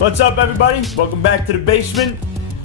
What's up, everybody? Welcome back to the basement.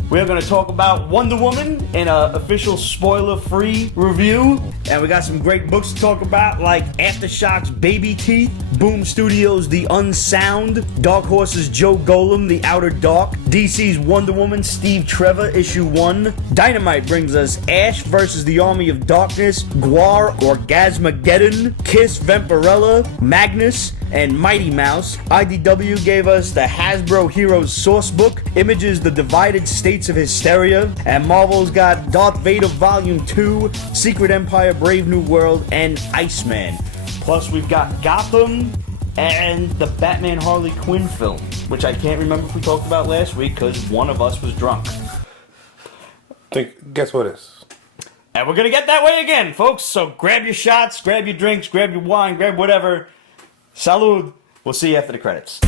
We're going to talk about Wonder Woman in an official spoiler-free review. And we got some great books to talk about, like Aftershock's Babyteeth, Boom Studios' The Unsound, Dark Horse's Joe Golem, The Outer Dark, DC's Wonder Woman, Steve Trevor, Issue 1. Dynamite brings us Ash versus the Army of Darkness, Gwar, Orgasmageddon, Kiss, Vampirella, Magnus, and Mighty Mouse. IDW gave us the Hasbro Heroes Sourcebook, Images, The Divided States of Hysteria, and Marvel's got Darth Vader Volume 2, Secret Empire, Brave New World, and Iceman. Plus we've got Gotham and the Batman Harley Quinn film, which I can't remember if we talked about last week because one of us was drunk. Guess what it is? And we're gonna get that way again, folks, so grab your shots, grab your drinks, grab your wine, grab whatever. Salud. We'll see you after the credits.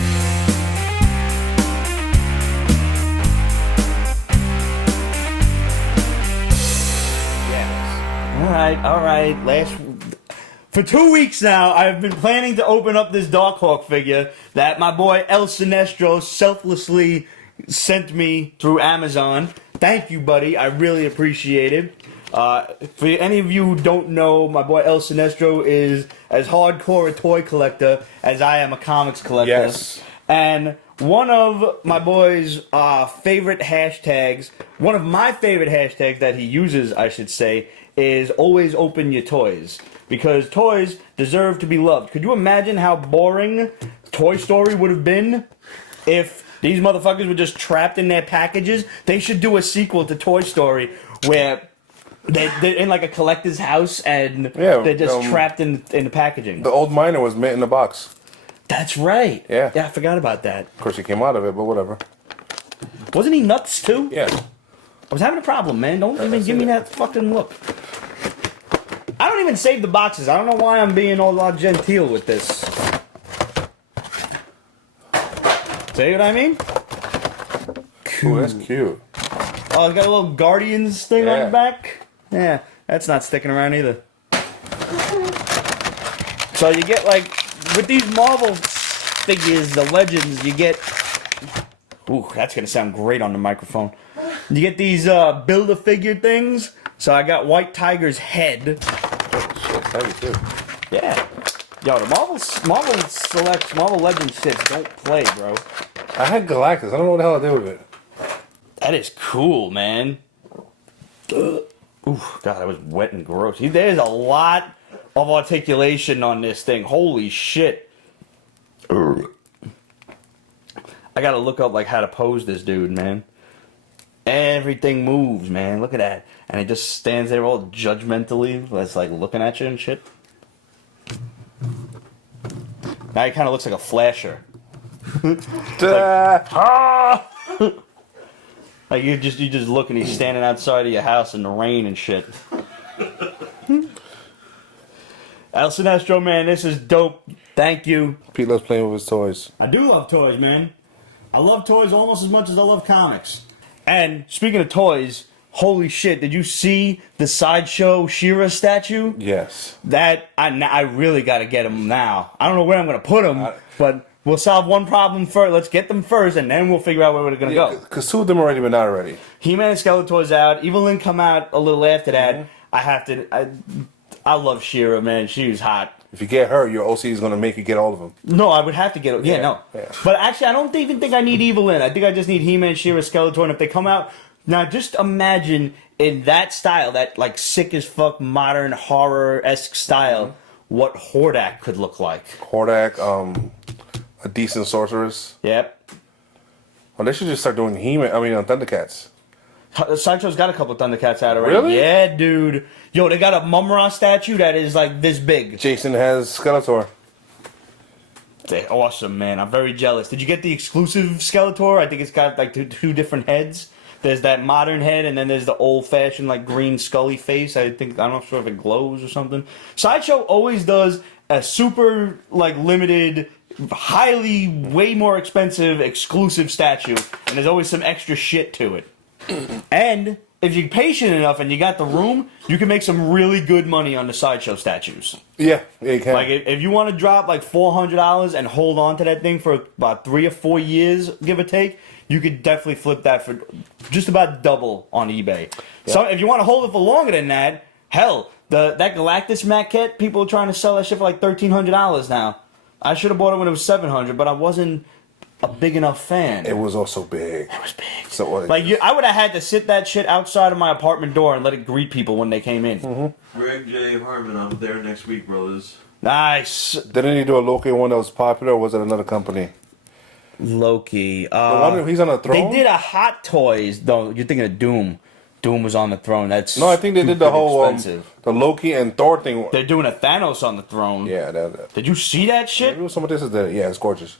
Yes. All right. For 2 weeks now, I've been planning to open up this Darkhawk figure that my boy El Sinestro selflessly sent me through Amazon. Thank you, buddy. I really appreciate it. For any of you who don't know, my boy El Sinestro is as hardcore a toy collector as I am a comics collector. Yes. And one of my boy's favorite hashtags, one of my favorite hashtags that he uses, I should say, is always open your toys. Because toys deserve to be loved. Could you imagine how boring Toy Story would have been if these motherfuckers were just trapped in their packages? They should do a sequel to Toy Story where they're in like a collector's house and they're just trapped in the packaging. The old miner was mint in the box. That's right. Yeah. Yeah, I forgot about that. Of course, he came out of it, but whatever. Wasn't he nuts too? Yeah. I was having a problem, man. Don't even give me that fucking look. I don't even save the boxes. I don't know why I'm being all genteel with this. See what I mean? Ooh, that's cute. Oh, it's got a little Guardians thing on the back. Yeah, that's not sticking around either. So you get, like, with these Marvel figures, the Legends, you get... Ooh, that's going to sound great on the microphone. You get these Build-A-Figure things. So I got White Tiger's head. Shit's heavy, too. Yeah. Yo, the Marvel Legends shit don't play, bro. I had Galactus. I don't know what the hell I did with it. That is cool, man. Ooh, God, that was wet and gross. There's a lot of articulation on this thing. Holy shit. I gotta look up like how to pose this dude, man. Everything moves, man. Look at that. And it just stands there all judgmentally. It's like looking at you and shit. Now he kind of looks like a flasher. Like you just look and he's standing outside of your house in the rain and shit. El Sinestro, man, this is dope. Thank you. Pete loves playing with his toys. I do love toys, man. I love toys almost as much as I love comics. And speaking of toys, holy shit, did you see the Sideshow She-Ra statue? Yes. That, I really got to get him now. I don't know where I'm going to put him, but we'll solve one problem first. Let's get them first, and then we'll figure out where we're going to go. Because two of them already been out already. He-Man and Skeletor's out. Evelyn come out a little after that. I love She-Ra, man. She was hot. If you get her, your OC is going to make you get all of them. No, I would have to get it. Yeah, no. Yeah. But actually, I don't even think I need Evelyn. I think I just need He-Man, She-Ra, Skeletor, and if they come out... Now, just imagine in that style, that like sick as fuck modern horror-esque style, what Hordak could look like. Hordak, a decent sorceress. Yep. Well, they should just start doing Thundercats. Sideshow's got a couple of Thundercats out already. Really? Yeah, dude. Yo, they got a Mum-Ra statue that is like this big. Jason has Skeletor. They're awesome, man. I'm very jealous. Did you get the exclusive Skeletor? I think it's got like two different heads. There's that modern head, and then there's the old-fashioned like green Scully face. I'm not sure if it glows or something. Sideshow always does a super like limited, highly, way more expensive exclusive statue, and there's always some extra shit to it. And if you're patient enough and you got the room, you can make some really good money on the sideshow statues. Yeah, you can. Like if you want to drop like $400 and hold on to that thing for about 3 or 4 years, give or take, you could definitely flip that for just about double on eBay. Yeah. So if you want to hold it for longer than that, hell, that Galactus maquette, people are trying to sell that shit for like $1,300 now. I should have bought it when it was $700, but I wasn't a big enough fan. It was also big. It was big. So like I would have had to sit that shit outside of my apartment door and let it greet people when they came in. Mm-hmm. Greg J. Harmon, I'm there next week, brothers. Nice. Didn't he do a Loki one that was popular, or was it another company? Loki. The one he's on a throne? They did a Hot Toys, though. You're thinking of Doom. Doom was on the throne. That's no, I think they did the whole expensive. The Loki and Thor thing. They're doing a Thanos on the throne. Yeah, that. Did you see that shit? Maybe some of this is there. Yeah, it's gorgeous.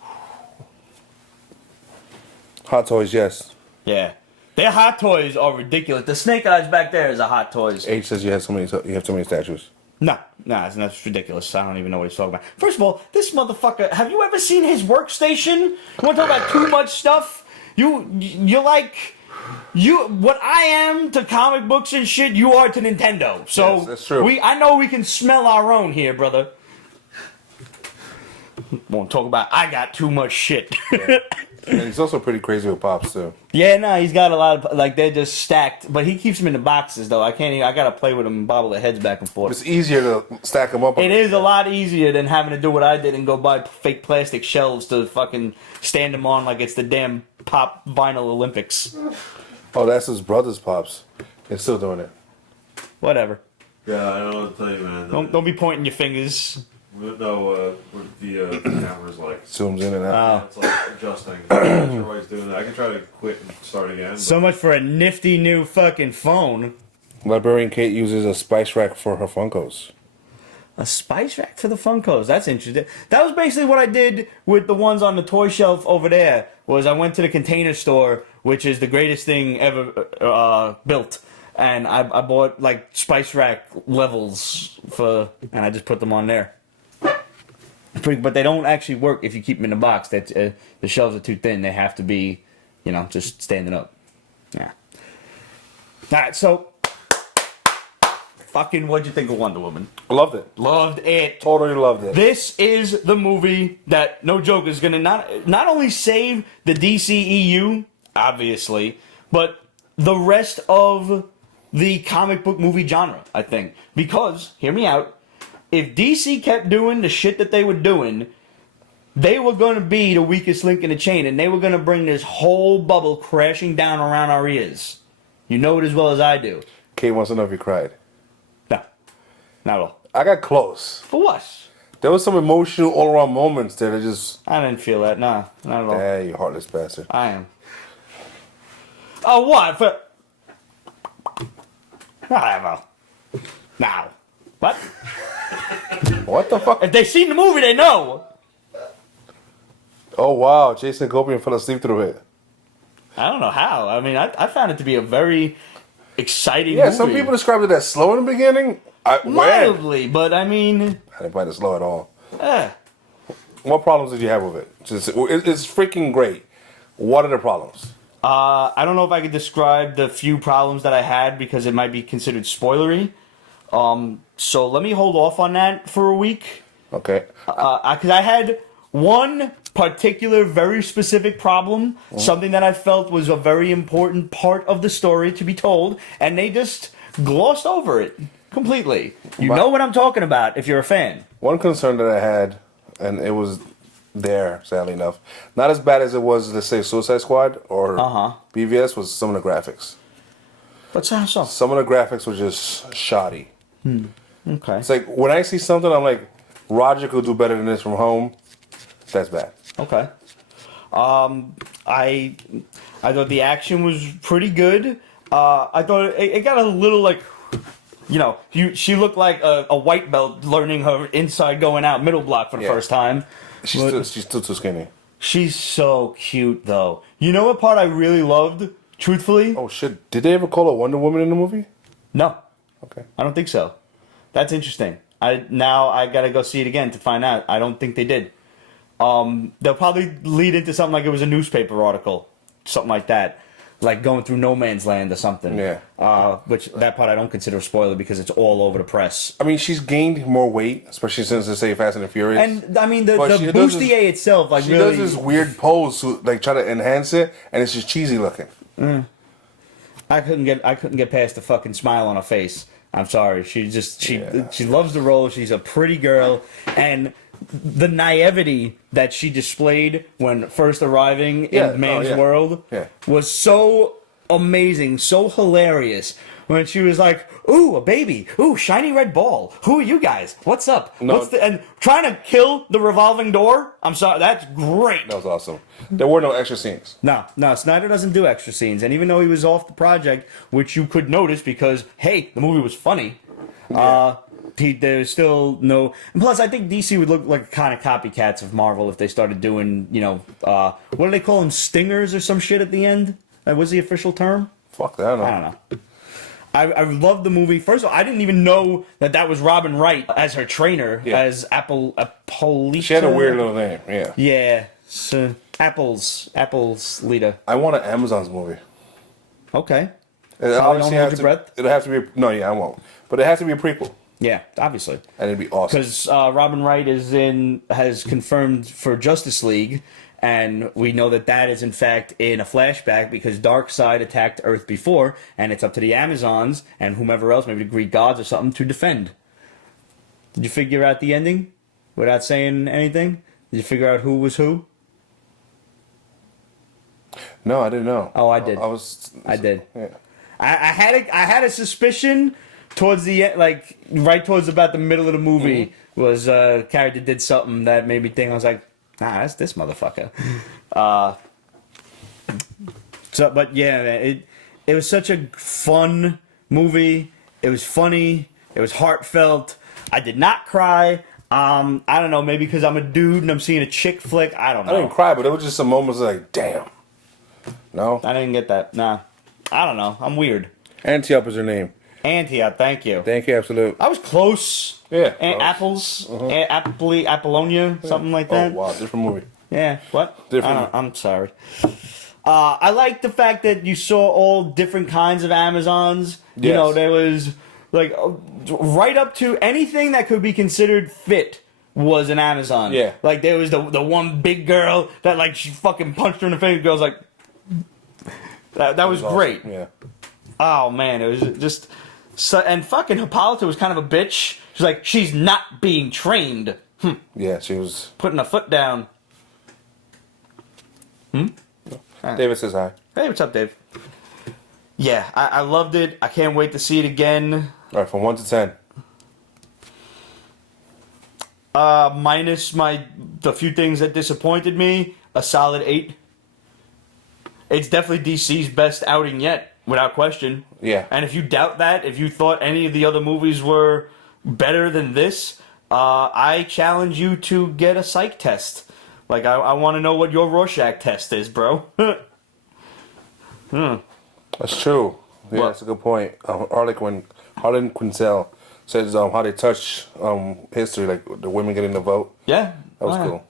Hot Toys, yes. Yeah, their Hot Toys are ridiculous. The Snake Eyes back there is a Hot Toys. H says you have too many statues. No, that's ridiculous. I don't even know what he's talking about. First of all, this motherfucker. Have you ever seen his workstation? You want to talk about too much stuff? You're like. What I am to comic books and shit, you are to Nintendo. So yes, that's true. I know we can smell our own here, brother. Won't talk about I got too much shit. Yeah. And he's also pretty crazy with pops too. Yeah, no, he's got a lot of like they're just stacked, but he keeps them in the boxes though. I gotta play with them and bobble their heads back and forth. It's easier to stack them up. It is a lot easier than having to do what I did and go buy fake plastic shelves to fucking stand them on like it's the damn pop vinyl Olympics. Oh, that's his brother's pops. They're still doing it. Whatever. Yeah, I don't know what to tell you, man. Don't be pointing your fingers. No, what the camera's like. Zooms in and out. Yeah, it's like adjusting. I'm not sure why he's doing that. I can try to quit and start again. So much for a nifty new fucking phone. Librarian Kate uses a spice rack for her Funkos. A spice rack for the Funkos. That's interesting. That was basically what I did with the ones on the toy shelf over there. Was I went to the Container Store, which is the greatest thing ever built, and I bought like spice rack levels and I just put them on there. But they don't actually work if you keep them in the box. That the shelves are too thin. They have to be, just standing up. Yeah. All right, so. Fucking, what'd you think of Wonder Woman? Loved it. Loved it. Totally loved it. This is the movie that, no joke, is going to not only save the DCEU, obviously, but the rest of the comic book movie genre, I think. Because, hear me out, if DC kept doing the shit that they were doing, they were going to be the weakest link in the chain, and they were going to bring this whole bubble crashing down around our ears. You know it as well as I do. Kate wants to know if you cried. Not at all. I got close. For what? There was some emotional all-around moments there that just... I didn't feel that. Nah, not at all. Yeah, you heartless bastard. I am. Oh, what? Whatever. Now. What? What the fuck? If they've seen the movie, they know. Oh, wow. Jason Copian fell asleep through it. I don't know how. I mean, I found it to be a very exciting Yeah, movie. some people described it as slow in the beginning. Mildly, but I mean... I didn't find it slow at all. Eh. What problems did you have with it? It's freaking great. What are the problems? I don't know if I could describe the few problems that I had because it might be considered spoilery. So let me hold off on that for a week. Okay. Because I had one particular, very specific problem, something that I felt was a very important part of the story to be told, and they just glossed over it completely. You know what I'm talking about if you're a fan. One concern that I had, and it was there, sadly enough, not as bad as it was, let's say, Suicide Squad or BVS, was some of the graphics. What's that? Some of the graphics were just shoddy. Okay. It's like, when I see something, I'm like, Roger could do better than this from home. That's bad. Okay. I thought the action was pretty good. I thought it got a little like, she looked like a white belt learning her inside going out middle block for the first time. She's still too skinny. She's so cute though. You know what part I really loved? Truthfully? Oh shit! Did they ever call her Wonder Woman in the movie? No. Okay. I don't think so. That's interesting. I gotta go see it again to find out. I don't think they did. They'll probably lead into something like it was a newspaper article, something like that. like going through no man's land or something. Yeah. Which that part I don't consider a spoiler because it's all over the press. I mean, she's gained more weight, especially since they say Fast and the Furious. And I mean, the But she does bustier itself, like she really, does this weird pose to like try to enhance it, and it's just cheesy looking. I couldn't get past the fucking smile on her face. I'm sorry. She loves the role. She's a pretty girl, and the naivety that she displayed when first arriving in man's world was so amazing, so hilarious. When she was like, "Ooh, a baby! Ooh, shiny red ball! Who are you guys? What's up? And trying to kill the revolving door. I'm sorry, that's great. That was awesome. There were no extra scenes. No, Snyder doesn't do extra scenes, and even though he was off the project, which you could notice because hey, the movie was funny. There's still no. And plus, I think DC would look like kind of copycats of Marvel if they started doing, what do they call them, stingers or some shit at the end? That was the official term. Fuck that. I don't know. I love the movie. First of all, I didn't even know that was Robin Wright as her trainer, as Appolita. She had a weird little name, yeah. Yeah, so Apple's leader. I want an Amazon's movie. Okay. It'll Don't hold your breath? have to be, I won't. But it has to be a prequel. Yeah, obviously. And it'd be awesome. Because Robin Wright has confirmed for Justice League, and we know that is in fact in a flashback because Darkseid attacked Earth before, and it's up to the Amazons and whomever else, maybe the Greek gods or something, to defend. Did you figure out the ending without saying anything? Did you figure out who was who? No, I didn't know. Oh, I did. I did. Yeah. I had a suspicion towards the end, like right towards about the middle of the movie, was a character did something that made me think. I was like, nah, that's this motherfucker. But yeah, man, it was such a fun movie. It was funny. It was heartfelt. I did not cry. I don't know, maybe because I'm a dude and I'm seeing a chick flick. I don't know. I didn't cry, but it was just some moments like, damn. No? I didn't get that. Nah. I don't know. I'm weird. Antiope is her name. Antiope, thank you. Thank you, absolute. I was close. Yeah. Apples, Apollonia, something like that. Oh, wow, different movie. Yeah, what? Different. I'm sorry. I like the fact that you saw all different kinds of Amazons. Yes. You know, there was, like, right up to anything that could be considered fit was an Amazon. Yeah. Like, there was the one big girl that, like, she fucking punched her in the face. The girl's like... That was awesome. great. Yeah. Oh, man, it was just... So, and fucking Hippolyta was kind of a bitch. She's like, she's not being trained. Yeah, she was... Putting a foot down. David says hi. Hey, what's up, Dave? Yeah, I loved it. I can't wait to see it again. All right, from 1 to 10. Minus the few things that disappointed me, a solid 8. It's definitely DC's best outing yet, without question. Yeah. And if you doubt that, if you thought any of the other movies were better than this, I challenge you to get a psych test. Like, I want to know what your Rorschach test is, bro. That's true. Yeah, What? that's a good point. Harley Quinzel says how they touch history, like the women getting the vote. Yeah. That was cool.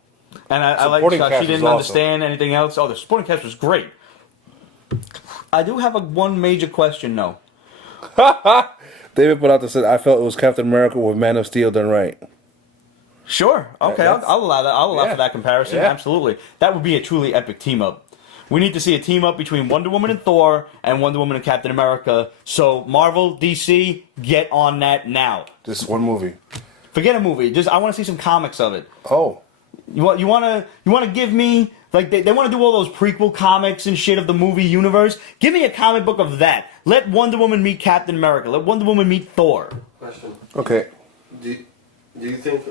And I like Supporting how cast she didn't was awesome. understand anything else. Oh, the supporting cast was great. I do have one major question, though. David put out that said, I felt it was Captain America with Man of Steel done right. Sure. Okay, I'll allow that. I'll allow for that comparison. Yeah. Absolutely. That would be a truly epic team-up. We need to see a team-up between Wonder Woman and Thor and Wonder Woman and Captain America. So, Marvel, DC, get on that now. Just one movie. Forget a movie. I want to see some comics of it. Oh. You want to give me, like, they want to do all those prequel comics and shit of the movie universe? Give me a comic book of that. Let Wonder Woman meet Captain America. Let Wonder Woman meet Thor. Question. Okay. Do you think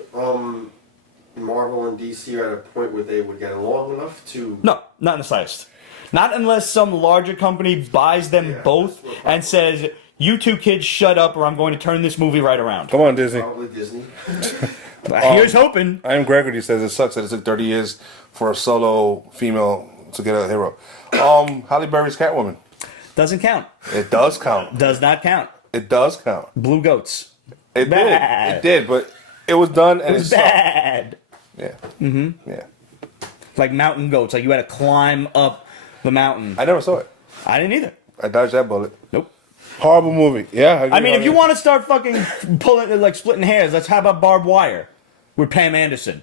Marvel and DC are at a point where they would get along enough to... No, not in the slightest. Not unless some larger company buys them both and says, you two kids shut up or I'm going to turn this movie right around. Come on, Disney. Probably Disney. Here's hoping. I am Gregory says it sucks that it took 30 years for a solo female to get a hero. Halle Berry's Catwoman. Doesn't count. It does count. Does not count. It does count. Blue goats. It Bad. did. It did, but it was done and It was sucked. bad. Yeah. Mm-hmm. Yeah. Like mountain goats. Like you had to climb up the mountain. I never saw it. I didn't either. I dodged that bullet. Nope. Horrible movie. Yeah. I mean, if you want to start fucking pulling, like splitting hairs, let's how about Barbed Wire with Pam Anderson?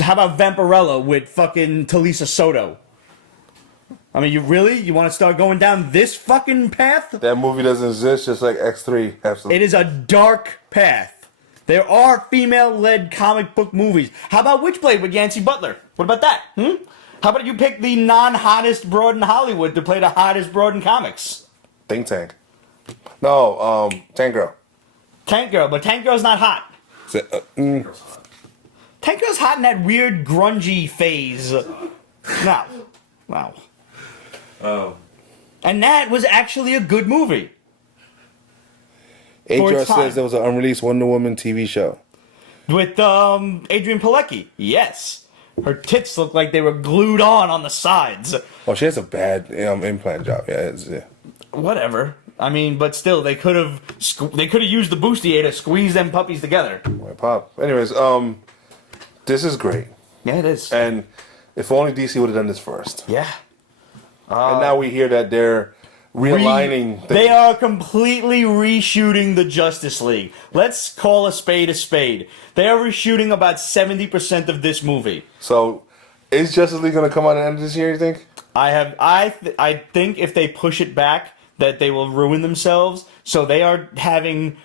How about Vampirella with fucking Talisa Soto? I mean, you want to start going down this fucking path? That movie doesn't exist, just like X3. Absolutely. It is a dark path. There are female-led comic book movies. How about Witchblade with Yancy Butler? What about that? How about you pick the non-hottest broad in Hollywood to play the hottest broad in comics? Think Tank. No, Tank Girl. Tank Girl, but Tank Girl's not hot. Tank Girl's hot in that weird grungy phase. No. Wow. Oh. And that was actually a good movie. HR says there was an unreleased Wonder Woman TV show. With Adrian Pilecki. Yes. Her tits look like they were glued on the sides. Oh, she has a bad implant job. Yeah, Whatever. I mean, but still, they could have used the bustier to squeeze them puppies together. My pop. Anyways, this is great. Yeah, it is. And if only DC would have done this first. Yeah. And now we hear that they're realigning things. They are completely reshooting the Justice League. Let's call a spade a spade. They are reshooting about 70% of this movie. So, is Justice League going to come out at the end of this year, you think? I think if they push it back, that they will ruin themselves. So they are having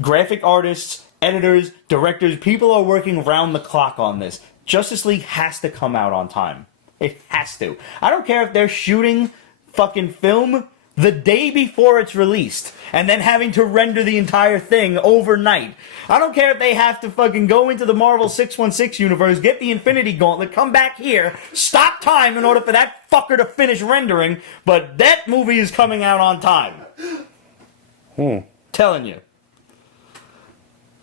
graphic artists, editors, directors, people are working round the clock on this. Justice League has to come out on time. It has to. I don't care if they're shooting fucking film the day before it's released and then having to render the entire thing overnight. I don't care if they have to fucking go into the Marvel 616 universe, get the Infinity Gauntlet, come back here, stop time in order for that fucker to finish rendering, but that movie is coming out on time. Telling you.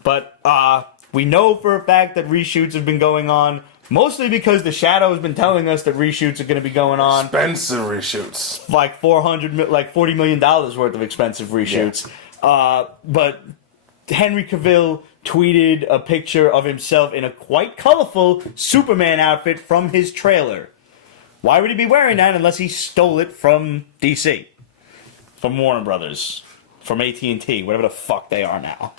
But we know for a fact that reshoots have been going on. Mostly because the Shadow has been telling us that reshoots are going to be going on. Expensive reshoots. Like $40 million worth of expensive reshoots. Yeah. But Henry Cavill tweeted a picture of himself in a quite colorful Superman outfit from his trailer. Why would he be wearing that unless he stole it from DC? From Warner Brothers. From AT&T, whatever the fuck they are now.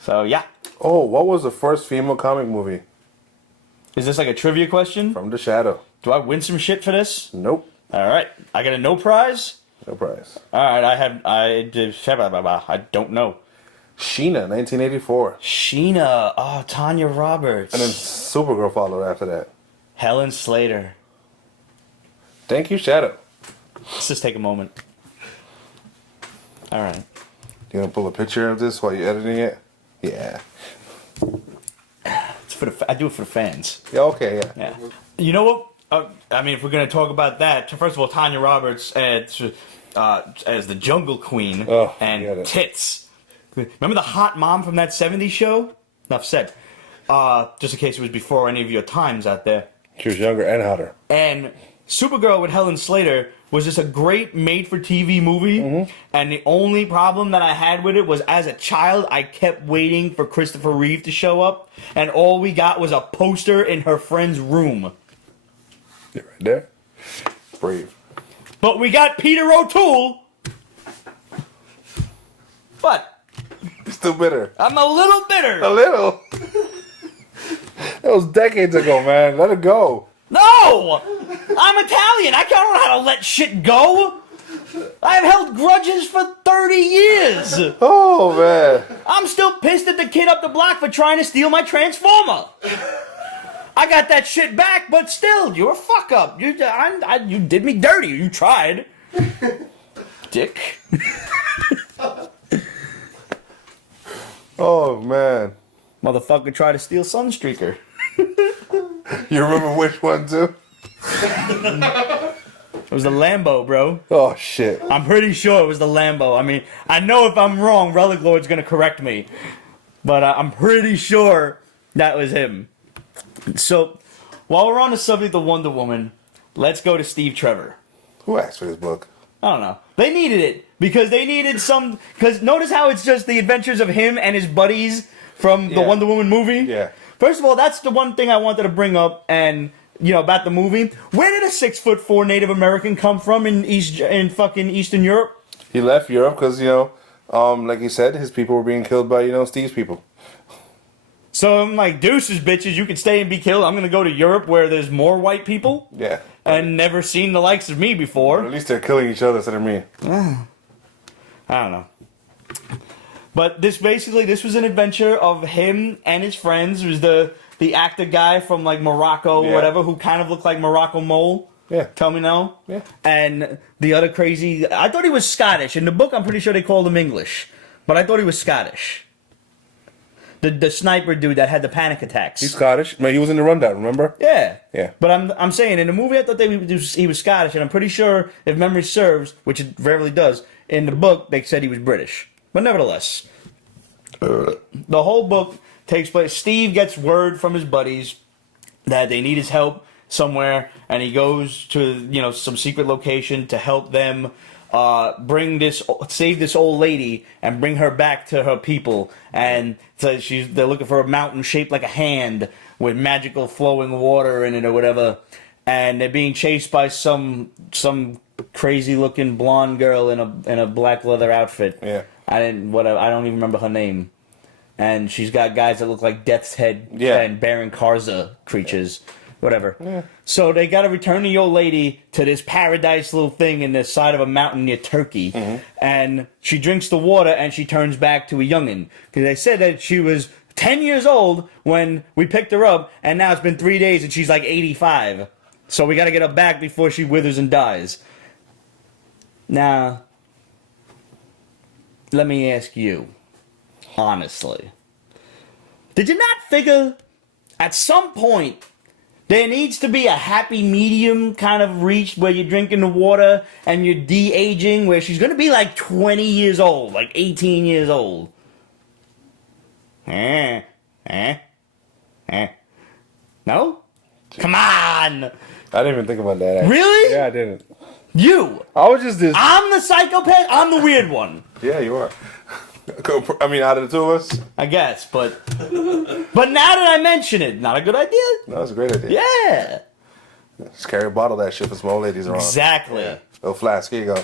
So, yeah. Oh, what was the first female comic movie? Is this like a trivia question? From the Shadow. Do I win some shit for this? Nope. All right. I get a no prize? No prize. All right. I don't know. Sheena, 1984. Sheena. Oh, Tanya Roberts. And then Supergirl followed after that. Helen Slater. Thank you, Shadow. Let's just take a moment. All right. You gonna pull a picture of this while you're editing it? Yeah. It's for I do it for the fans. Yeah, okay, yeah. Yeah. You know what? I mean, if we're going to talk about that, first of all, Tanya Roberts as the Jungle Queen and tits. Remember the hot mom from that 70s show? Enough said. Just in case it was before any of your times out there. She was younger and hotter. And Supergirl with Helen Slater was just a great made-for-TV movie, and the only problem that I had with it was, as a child, I kept waiting for Christopher Reeve to show up, and all we got was a poster in her friend's room. Yeah, right there. Brave. But we got Peter O'Toole. What? Still bitter. I'm a little bitter. A little? That was decades ago, man. Let it go. No! I'm Italian. I don't know how to let shit go. I've held grudges for 30 years. Oh, man. I'm still pissed at the kid up the block for trying to steal my Transformer. I got that shit back, but still, you're a fuck up. You did me dirty. You tried. Dick. Oh, man. Motherfucker tried to steal Sunstreaker. You remember which one, too? It was the Lambo, bro. Oh, shit. I'm pretty sure it was the Lambo. I mean, I know if I'm wrong, Relic Lord's gonna correct me. But I'm pretty sure that was him. So, while we're on the subject of Wonder Woman, let's go to Steve Trevor. Who asked for this book? I don't know. They needed it. Because they needed some... Because notice how it's just the adventures of him and his buddies from the Wonder Woman movie? Yeah. First of all, that's the one thing I wanted to bring up, and about the movie. Where did a 6'4" Native American come from in fucking Eastern Europe? He left Europe because like you said, his people were being killed by Steve's people. So I'm like, deuces, bitches, you can stay and be killed. I'm gonna go to Europe where there's more white people. Yeah. And never seen the likes of me before. But at least they're killing each other instead of me. I don't know. But this was an adventure of him and his friends. It was the actor guy from like Morocco or whatever, who kind of looked like Morocco Mole. Yeah. Tell me no? Yeah. And the other crazy... I thought he was Scottish. In the book, I'm pretty sure they called him English. But I thought he was Scottish. The sniper dude that had the panic attacks. He's Scottish. Man, he was in the rundown, remember? Yeah. Yeah. But I'm saying, in the movie, I thought he was Scottish, and I'm pretty sure, if memory serves, which it rarely does, in the book, they said he was British. But nevertheless, the whole book takes place... Steve gets word from his buddies that they need his help somewhere, and he goes to some secret location to help them save this old lady and bring her back to her people. And so they're looking for a mountain shaped like a hand with magical flowing water in it or whatever. And they're being chased by some crazy looking blonde girl in a black leather outfit. Yeah. I don't even remember her name. And she's got guys that look like Death's Head and Baron Karza creatures. Whatever. Yeah. So they got to return the old lady to this paradise little thing in the side of a mountain near Turkey. Mm-hmm. And she drinks the water and she turns back to a youngin'. Because they said that she was 10 years old when we picked her up, and now it's been 3 days and she's like 85. So we got to get her back before she withers and dies. Now, let me ask you, honestly. Did you not figure at some point there needs to be a happy medium kind of reached where you're drinking the water and you're de-aging, where she's going to be like 20 years old, like 18 years old? No? Come on! I didn't even think about that. Actually. Really? Yeah, I didn't. You! I was just this. I'm the psychopath? I'm the weird one. Yeah, you are. I mean, out of the two of us? I guess, but now that I mention it, not a good idea? No, it's a great idea. Yeah! Just carry a bottle of that shit for some old ladies around. Exactly. Yeah. Little flask, here you go.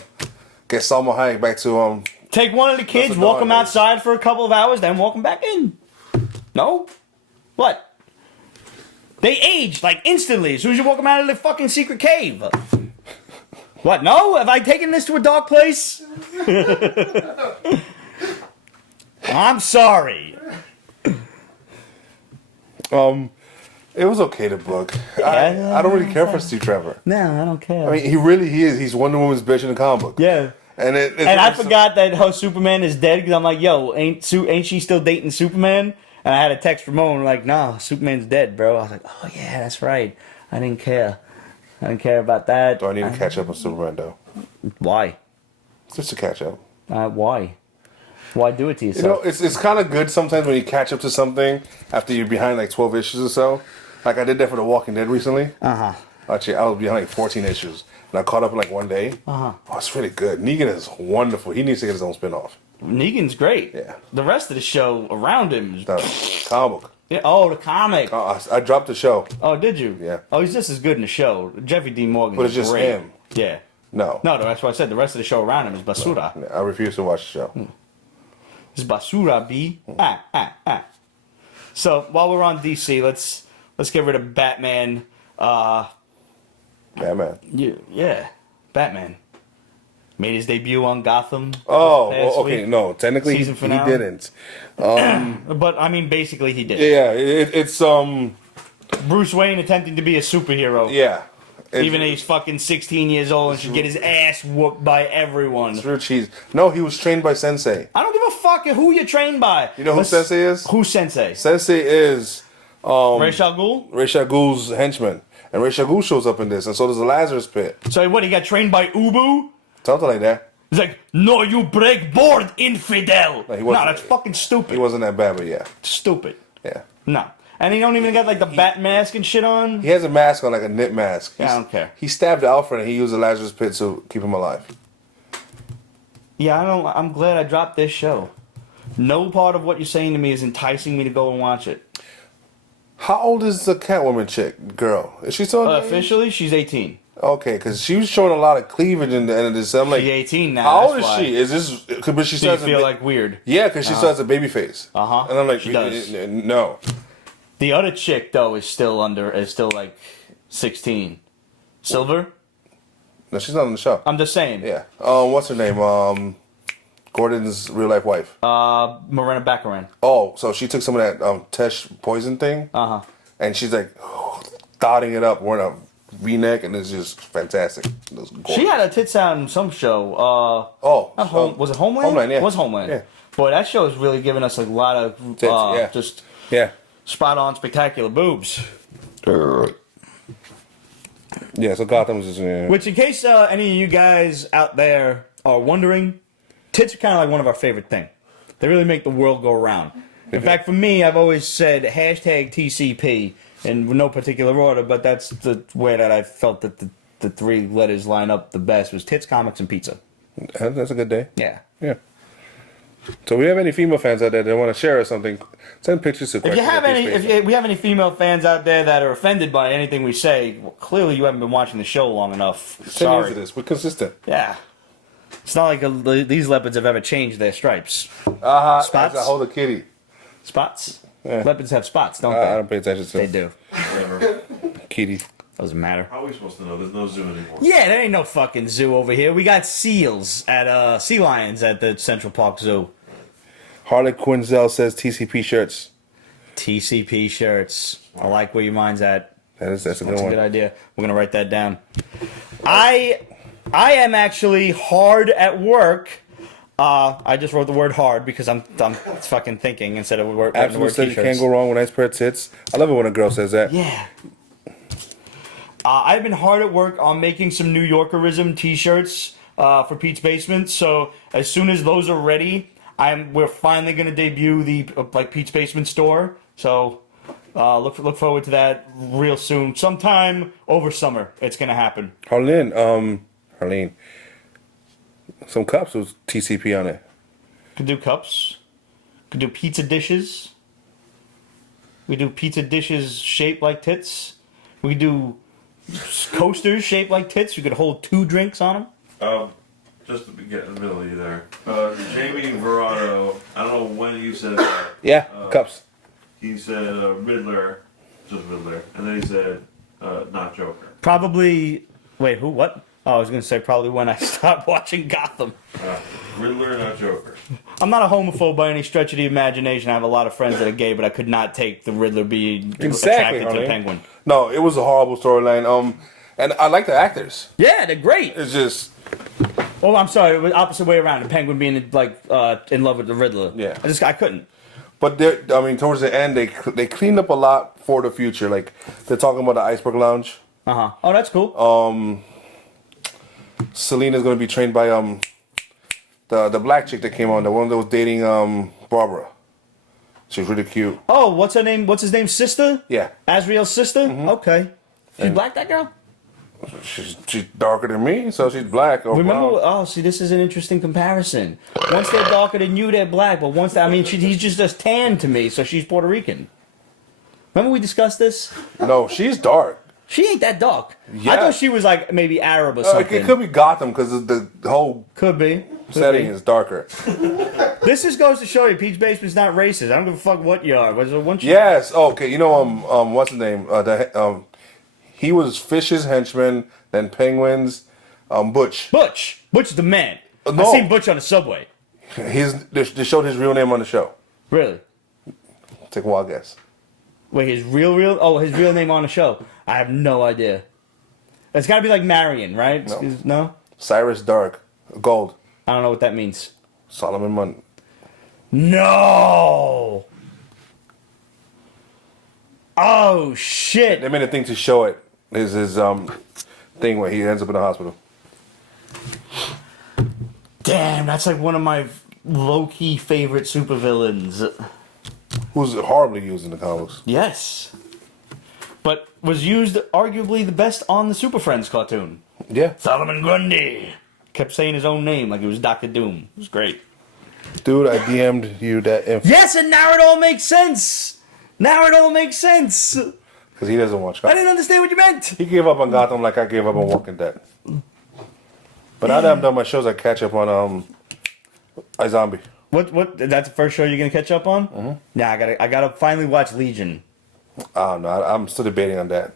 Get Salma Hayek back to Take one of the kids, walk them outside for a couple of hours, then walk them back in. No? What? They age, like, instantly, as soon as you walk them out of the fucking secret cave. What, no? Have I taken this to a dark place? I'm sorry. It was okay, the book. I don't really care for Steve Trevor. No, I don't care. I mean, he really is. He's Wonder Woman's bitch in the comic book. Yeah. And I forgot that her Superman is dead, because I'm like, yo, ain't she still dating Superman? And I had to text Ramon, like, nah, Superman's dead, bro. I was like, oh yeah, that's right. I didn't care. I didn't care about that. Do I need to catch up on Superman, though? Why? Just to catch up. Why? Why do it to yourself? It's kind of good sometimes when you catch up to something after you're behind like 12 issues or so. Like I did that for The Walking Dead recently. Uh-huh. Actually, I was behind like 14 issues. And I caught up in like one day. Uh-huh. Oh, it's really good. Negan is wonderful. He needs to get his own spin-off. Negan's great. Yeah. The rest of the show around him is... The comic book. Yeah. Oh, the comic. I dropped the show. Oh, did you? Yeah. Oh, he's just as good in the show. Jeffrey Dean Morgan But it's just great. him. Yeah. No. No, that's what I said. The rest of the show around him is basura. No, I refuse to watch the show. It's basura, B. So, while we're on DC, let's get rid of Batman. Batman. Yeah. Batman. Made his debut on Gotham. Oh, last well, okay. week. No, technically he Season finale. didn't. But, I mean, basically he did. Yeah, it's Bruce Wayne attempting to be a superhero. Yeah. Even though he's fucking 16 years old and should get his ass whooped by everyone. It's real cheese. No, he was trained by Sensei. I don't give a fuck who you're trained by. You know who Sensei is? Who's Sensei? Sensei is Ra's al Ghul? Ra's al Ghul's henchman. And Ra's al Ghul shows up in this, and so does the Lazarus Pit. So what, he got trained by Ubu? Something like that. He's like, no, you break board, infidel. No, No, that's fucking stupid. He wasn't that bad, but yeah. Stupid. Yeah. No. And he don't even got like the bat mask and shit on? He has a mask on, like a knit mask. Yeah, I don't care. He stabbed Alfred, and he used the Lazarus Pit to keep him alive. Yeah, I'm glad I dropped this show. No part of what you're saying to me is enticing me to go and watch it. How old is the Catwoman chick girl? Is she still Officially, she's 18. Okay, because she was showing a lot of cleavage in the end of this. I'm like, She's 18 now. how old is that's why. she? Is this? But she So you starts. feel like weird. Yeah, because she starts a baby face. And I'm like, She does. No. The other chick though is still like 16. Silver. No, she's not on the show. I'm just saying. Yeah. What's her name? Gordon's real life wife. Morena Baccarin. Oh, so she took some of that Tesh poison thing. And she's like dotting it up, wearing a V-neck, and it's just fantastic. She had a tits out in some show. Was it Homeland? Homeland, yeah. It was Homeland. Yeah. Boy, that show is really giving us a lot of Tits, yeah. spot on, spectacular boobs. Yeah, so Gotham's just Which, in case any of you guys out there are wondering, tits are kind of like one of our favorite things. They really make the world go around. In fact, for me, I've always said hashtag TCP in no particular order, but that's the way that I felt that the three letters line up the best was tits, comics, and pizza. That's a good day. Yeah. Yeah. So we have any female fans out there that want to share us something? Send pictures to. If we have any female fans out there that are offended by anything we say, well, clearly you haven't been watching the show long enough. Sorry. Into this. We're consistent. Yeah. It's not like these leopards have ever changed their stripes. Spots. I hold a kitty. Spots. Yeah. Leopards have spots, don't they? I don't pay attention to They them. do. Whatever. Kitty. Doesn't matter. How are we supposed to know? There's no zoo anymore. Yeah, there ain't no fucking zoo over here. We got seals at sea lions at the Central Park Zoo. Harley Quinzel says TCP shirts. TCP shirts. I like where your mind's at. That's a good That's a one. good idea. We're gonna write that down. I am actually hard at work. I just wrote the word hard because I'm fucking thinking instead of writing the Absolutely word said you t-shirts. can't go wrong with nice pair of tits. I love it when a girl says that. Yeah. I've been hard at work on making some New Yorkerism t-shirts for Pete's Basement. So as soon as those are ready, we're finally going to debut the Pete's Basement store. So look forward to that real soon. Sometime over summer, it's going to happen. Harleen. Some cups with TCP on it. Could do cups. Could do pizza dishes. We do pizza dishes shaped like tits. We could do coasters shaped like tits. You could hold 2 drinks on them. Just to get in the middle of you there. Jamie Verano, I don't know when you said that. Yeah, cups. He said Riddler, just Riddler, and then he said not Joker. Probably. Wait, who? What? Oh, I was going to say probably when I stopped watching Gotham. Riddler, not Joker. I'm not a homophobe by any stretch of the imagination. I have a lot of friends that are gay, but I could not take the Riddler being attracted to the Penguin. No, it was a horrible storyline. And I like the actors. Yeah, they're great. It's just. Oh, I'm sorry. It was opposite way around. The Penguin being in love with the Riddler. Yeah. I couldn't. But towards the end, they cleaned up a lot for the future. Like they're talking about the Iceberg Lounge. Oh, that's cool. Selena's gonna be trained by the black chick that came on, the one that was dating Barbara. She's really cute. Oh, what's her name? What's his name? Sister? Yeah. Asriel's sister? Okay. She's black, that girl? She's darker than me, so she's black. Or Remember? brown. Oh, see, this is an interesting comparison. Once they're darker than you, they're black. But once he's just tan to me, so she's Puerto Rican. Remember we discussed this? No, she's dark. She ain't that dark. Yeah. I thought she was like maybe Arab or something. It could be Gotham because the whole Could be. setting is darker. This just goes to show you, Pete's Basement's not racist. I don't give a fuck what you are. Yes. Okay. You know what's his name? He was Fish's henchman, then Penguin's Butch. Butch is the man. No. I seen Butch on the subway. They showed his real name on the show. Really? Take a wild guess. Wait, his real name on the show. I have no idea. It's got to be like Marion, right? No? Cyrus Dark. Gold. I don't know what that means. Solomon Munn. No! Oh, shit. They made a thing to show it. His thing where he ends up in the hospital. Damn, that's like one of my low-key favorite supervillains. Who's horribly used in the comics. Yes. But was used arguably the best on the Super Friends cartoon. Yeah. Solomon Grundy. Kept saying his own name like it was Dr. Doom. It was great. Dude, I DM'd you that info. Yes, and now it all makes sense. Now it all makes sense. Because he doesn't watch I Gotham. didn't understand what you meant. He gave up on Gotham like I gave up on Walking Dead. But now that I'm done my shows, I catch up on iZombie. What? That's the first show you're gonna catch up on? Mm-hmm. Nah, I gotta finally watch Legion. Oh no, I'm still debating on that.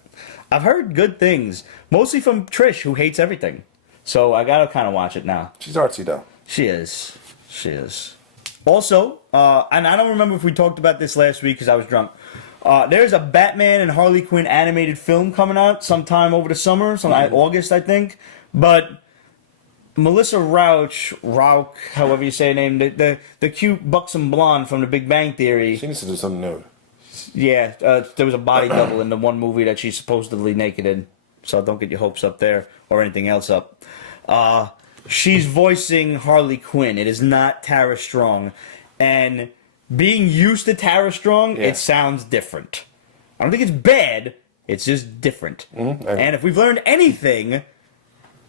I've heard good things, mostly from Trish, who hates everything. So I gotta kind of watch it now. She's artsy though. She is. She is. Also, and I don't remember if we talked about this last week because I was drunk. There's a Batman and Harley Quinn animated film coming out sometime over the summer, August, I think. But Melissa Rauch, however you say her name, the cute buxom blonde from The Big Bang Theory. She needs to do something new. Yeah, there was a body double in the one movie that she's supposedly naked in. So don't get your hopes up there or anything else up. She's voicing Harley Quinn. It is not Tara Strong. And being used to Tara Strong, it sounds different. I don't think it's bad. It's just different. Mm-hmm. And if we've learned anything,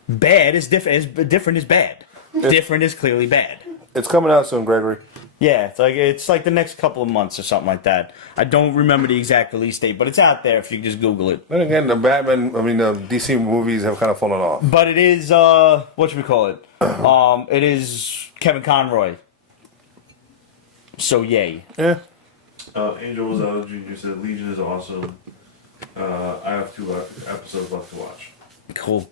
bad is different. Different is bad. Different is clearly bad. It's coming out soon, Gregory. Yeah, it's like the next couple of months or something like that. I don't remember the exact release date, but it's out there if you just Google it. Then again, the DC movies have kind of fallen off. But it is, whatchamacallit? It is Kevin Conroy. So, yay. Yeah. Angel was Jr. said Legion is awesome. I have 2 episodes left to watch. Cool.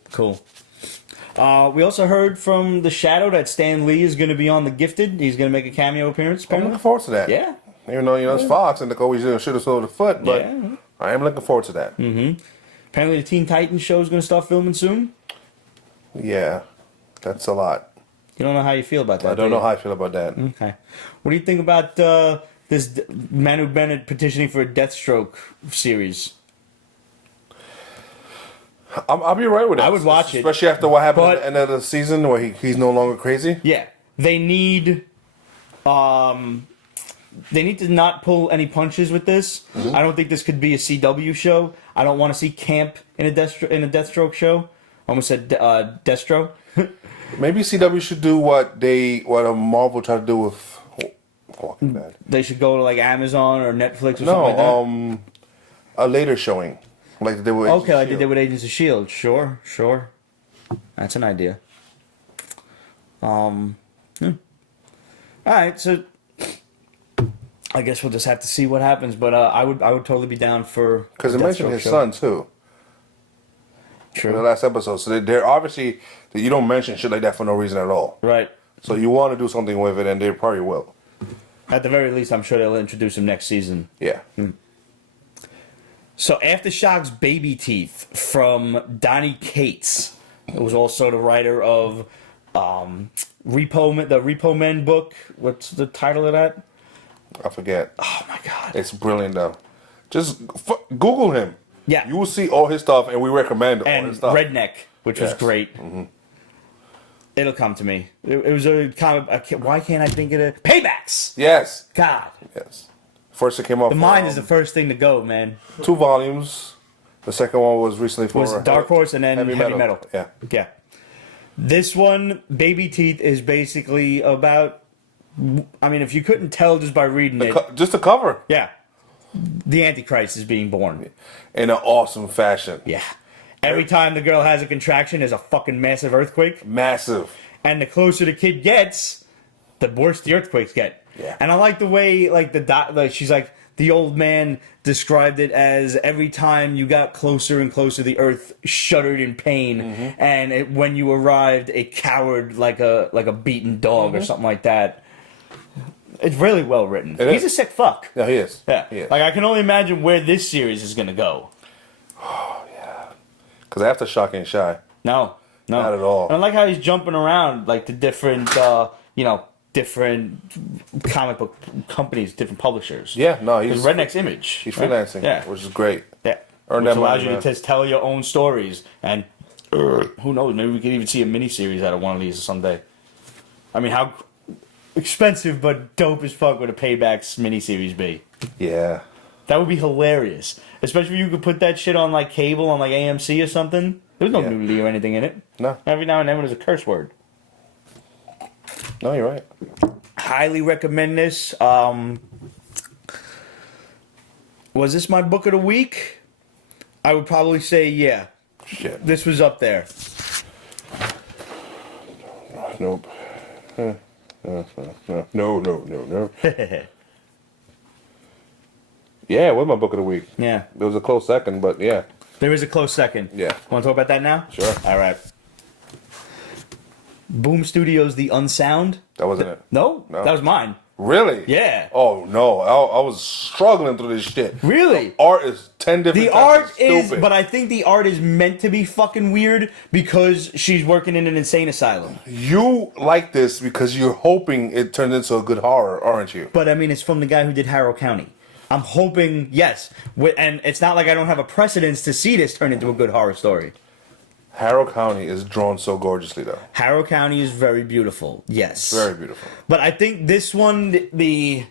We also heard from The Shadow that Stan Lee is going to be on The Gifted. He's going to make a cameo appearance. I'm looking forward to that. Yeah. Even though, it's Fox and they always shoot us over the foot, but yeah. I am looking forward to that. Mm-hmm. Apparently the Teen Titans show is going to start filming soon. Yeah. That's a lot. You don't know how you feel about that, I don't know how I feel about that. Okay. What do you think about this Manu Bennett petitioning for a Deathstroke series? I'll be right with that. I would watch it. Especially after what happened at the end of the season where he's no longer crazy. Yeah. They need to not pull any punches with this. Mm-hmm. I don't think this could be a CW show. I don't want to see camp in a Deathstroke show. I almost said Destro. Maybe CW should do what Marvel tried to do with Walking Dead. They should go to like Amazon or Netflix or something like that. A later showing. Like they did with Agents of like they did with Agents of S.H.I.E.L.D. Sure. That's an idea. Alright, so I guess we'll just have to see what happens, but I would totally be down for because they mentioned his son too. True. In the last episode, so they're obviously you don't mention shit like that for no reason at all. Right. So you want to do something with it, and they probably will. At the very least, I'm sure they'll introduce him next season. Yeah. So Aftershock's Babyteeth from Donny Cates, who was also the writer of the Repo Men book. What's the title of that? I forget. Oh my god. It's brilliant though. Just Google him. Yeah. You will see all his stuff, and we recommend all his stuff. Redneck, which was great. Mm-hmm. It'll come to me. It was a comic. Why can't I think of it? Paybacks! Yes. God. Yes. First it came off. The mind is the first thing to go, man. 2 volumes. The second one was recently for Dark Horse and then Heavy Metal. Yeah. This one, Babyteeth, is basically about. I mean, if you couldn't tell just by reading it, just the cover. Yeah, the Antichrist is being born in an awesome fashion. Yeah. Every time the girl has a contraction, there's a fucking massive earthquake. Massive. And the closer the kid gets, the worse the earthquakes get. Yeah. And I like the way, she's like, the old man described it as every time you got closer and closer, the earth shuddered in pain. Mm-hmm. And when you arrived, it cowered like a beaten dog or something like that. It's really well written. He's a sick fuck. Yeah, he is. Yeah. He is. Like, I can only imagine where this series is going to go. Oh, yeah. Because Aftershock ain't shy. No. Not at all. And I like how he's jumping around, like, the different, different comic book companies, different publishers. Yeah, no, he's... Redneck's Image. He's freelancing, which is great. Yeah. Which allows you to just tell your own stories. And who knows, maybe we could even see a miniseries out of one of these someday. I mean, how expensive but dope as fuck would a Paybacks miniseries be? Yeah. That would be hilarious. Especially if you could put that shit on, like, cable on, like, AMC or something. There's no nudity or anything in it. No. Every now and then there's a curse word. No, you're right. Highly recommend this. Was this my book of the week? I would probably say yeah. Shit. This was up there. Nope. No. Yeah, it was my book of the week. Yeah. It was a close second, but yeah. There is a close second. Yeah. Want to talk about that now? Sure. All right. Boom Studios, The Unsound. That wasn't it. No? No. That was mine. Really? Yeah. Oh, no. I was struggling through this shit. Really? The art is 10 different The types art of is, stupid. but I think the art is meant to be fucking weird because she's working in an insane asylum. You like this because you're hoping it turns into a good horror, aren't you? But I mean, it's from the guy who did Harrow County. I'm hoping, yes. And it's not like I don't have a precedence to see this turn into a good horror story. Harrow County is drawn so gorgeously, though. Harrow County is very beautiful. Yes. Very beautiful. But I think this one, the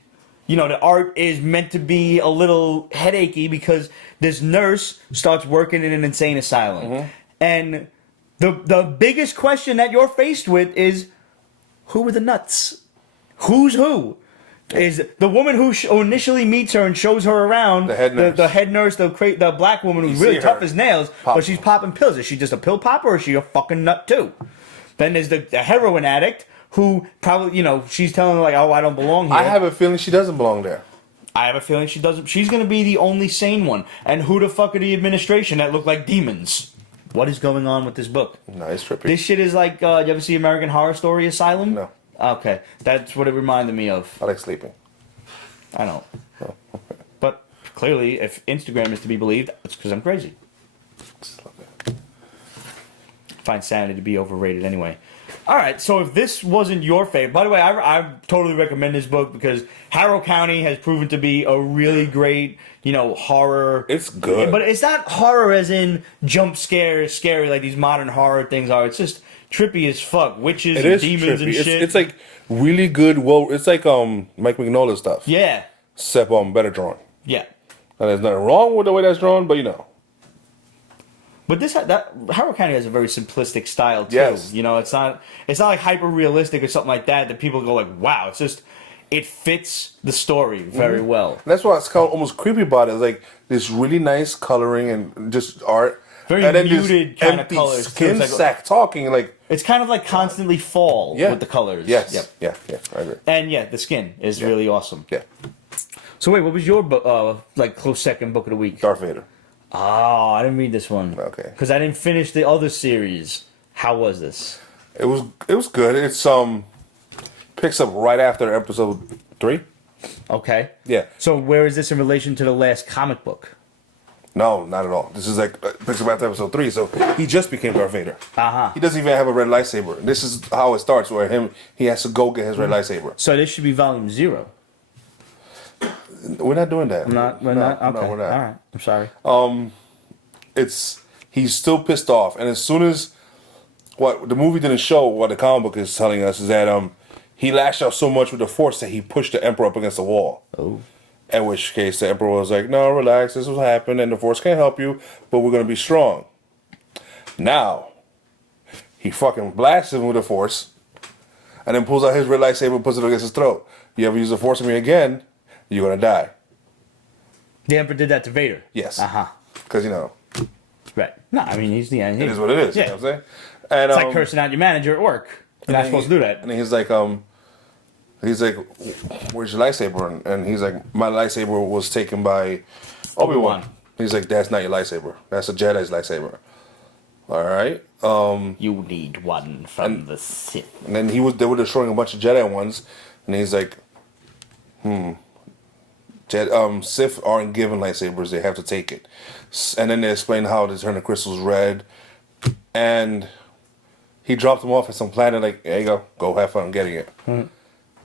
art is meant to be a little headachy because this nurse starts working in an insane asylum. Mm-hmm. And the biggest question that you're faced with is, who are the nuts? Who's who? Is the woman who initially meets her and shows her around The head nurse. the head nurse, the black woman who's You really see tough her as nails, pop. but she's popping pills. Is she just a pill popper or is she a fucking nut too? Then there's the heroin addict who probably, she's telling her like, oh, I don't belong here. I have a feeling she doesn't belong there. I have a feeling she doesn't. She's gonna be the only sane one. And who the fuck are the administration that look like demons? What is going on with this book? No, it's trippy. This shit is like, you ever see American Horror Story Asylum? No. Okay, that's what it reminded me of. I like sleeping. I don't. But clearly, if Instagram is to be believed, it's because I'm crazy. Find sanity to be overrated anyway. All right, so if this wasn't your favorite, by the way, I totally recommend this book because Harrow County has proven to be a really great, horror. It's good. But it's not horror as in jump scares, scary like these modern horror things are. It's just trippy as fuck. Witches It and is demons trippy. and shit. It's like really good. Well, it's like Mike Mignola stuff. yeah. Except better drawn. Yeah. And there's nothing wrong with the way that's drawn, but But Harrow County has a very simplistic style too. Yes. It's not like hyper realistic or something like that people go like, wow. It's just it fits the story very well. And that's why it's kind of almost creepy about it. It's like this really nice coloring and just art. Very and then muted this kind of empty colors. skin It's like- sack talking like. It's kind of like constantly fall with the colors. Yes. Yep. Yeah. I agree. And yeah, the skin is really awesome. Yeah. So wait, what was your close second book of the week? Darth Vader. Oh, I didn't read this one. Okay. Because I didn't finish the other series. How was this? It was good. It's picks up right after episode 3. Okay. Yeah. So where is this in relation to the last comic book? No, not at all. This is like picks up after episode 3. So he just became Darth Vader. Uh-huh. He doesn't even have a red lightsaber. This is how it starts, where he has to go get his red lightsaber. So this should be volume 0. We're not doing that. We're not. Okay. No, we're not. All right. I'm sorry. He's still pissed off, and as soon as what the movie didn't show, what the comic book is telling us is that he lashed out so much with the Force that he pushed the Emperor up against the wall. Oh. In which case the Emperor was like, "No, relax. This will happen, and the Force can't help you, but we're gonna be strong." Now he fucking blasts him with the Force, and then pulls out his red lightsaber and puts it against his throat. You ever use the Force on me again, you're gonna die. The Emperor did that to Vader. Yes. Uh-huh. Because Right. No, I mean he's the it is what it is. Yeah. You know what I'm saying? And, It's like cursing out your manager at work. You're not supposed to do that. And then he's like, "Where's your lightsaber?" And he's like, "My lightsaber was taken by Obi-Wan." He's like, "That's not your lightsaber. That's a Jedi's lightsaber." All right. You need one from the Sith. And then they were destroying a bunch of Jedi ones, and he's like, Sith aren't given lightsabers; they have to take it. And then they explain how to turn the crystals red, and he dropped them off at some planet. Like, there you go have fun getting it. And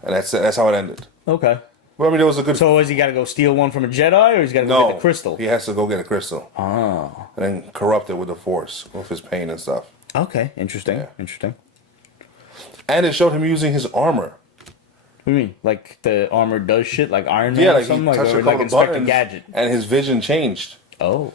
that's how it ended. Okay. Well, I mean, it was a good. So has he got to go steal one from a Jedi, or he's got to go get the crystal? He has to go get a crystal. Oh. And then corrupt it with the Force, with his pain and stuff. Okay. Interesting. Yeah. Interesting. And it showed him using his armor. What do you mean? Like the armor does shit like Iron Man Yeah, or like he something? touched Or a couple Inspector buttons, Gadget? and his vision changed. Oh.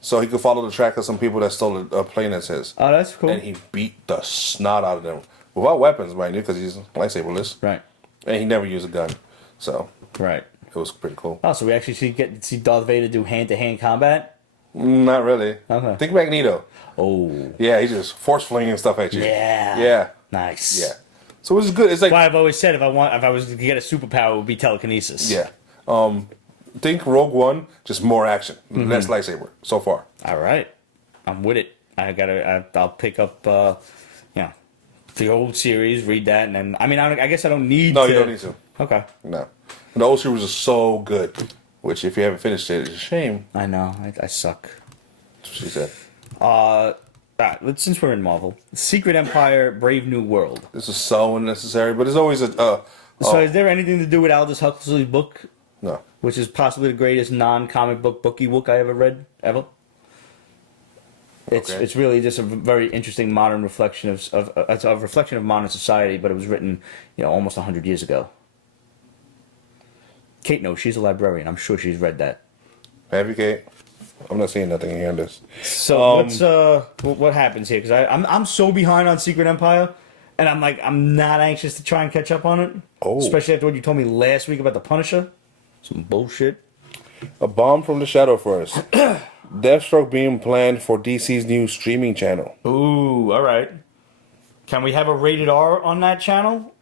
So he could follow the track of some people that stole a plane that's his. Oh, that's cool. And he beat the snot out of them. Without weapons, mind you, because he's lightsaberless. Right. And he never used a gun. So, Right. It was pretty cool. Oh, so we actually get to see Darth Vader do hand-to-hand combat? Not really. Okay. Think Magneto. Oh. Yeah, he just force flinging stuff at you. Yeah. Yeah. Nice. Yeah. So it was good. It's like Well, I've always said if I was to get a superpower, it would be telekinesis. yeah. Think Rogue One, just more action, less lightsaber so far. All right. I'm with it. I'll pick up, the old series, read that, and then I guess I don't need. No, to... you don't need to. Okay. No, and the old series is so good. Which, if you haven't finished it, it's a shame. I know. I suck. That's what she said. All right, since we're in Marvel, Secret Empire, Brave New World. This is so unnecessary, but it's always a. So, is there anything to do with Aldous Huxley's book, No. which is possibly the greatest non-comic book I ever read ever? Okay. It's really just a very interesting modern reflection of it's a reflection of modern society, but it was written almost 100 years ago. Kate knows, she's a librarian. I'm sure she's read that. Have you, Kate? I'm not seeing nothing here in this. So what happens here? Because I'm so behind on Secret Empire, and I'm not anxious to try and catch up on it. Oh. Especially after what you told me last week about the Punisher. Some bullshit. A bomb from the Shadowverse. Deathstroke being planned for DC's new streaming channel. Ooh, all right. Can we have a rated R on that channel?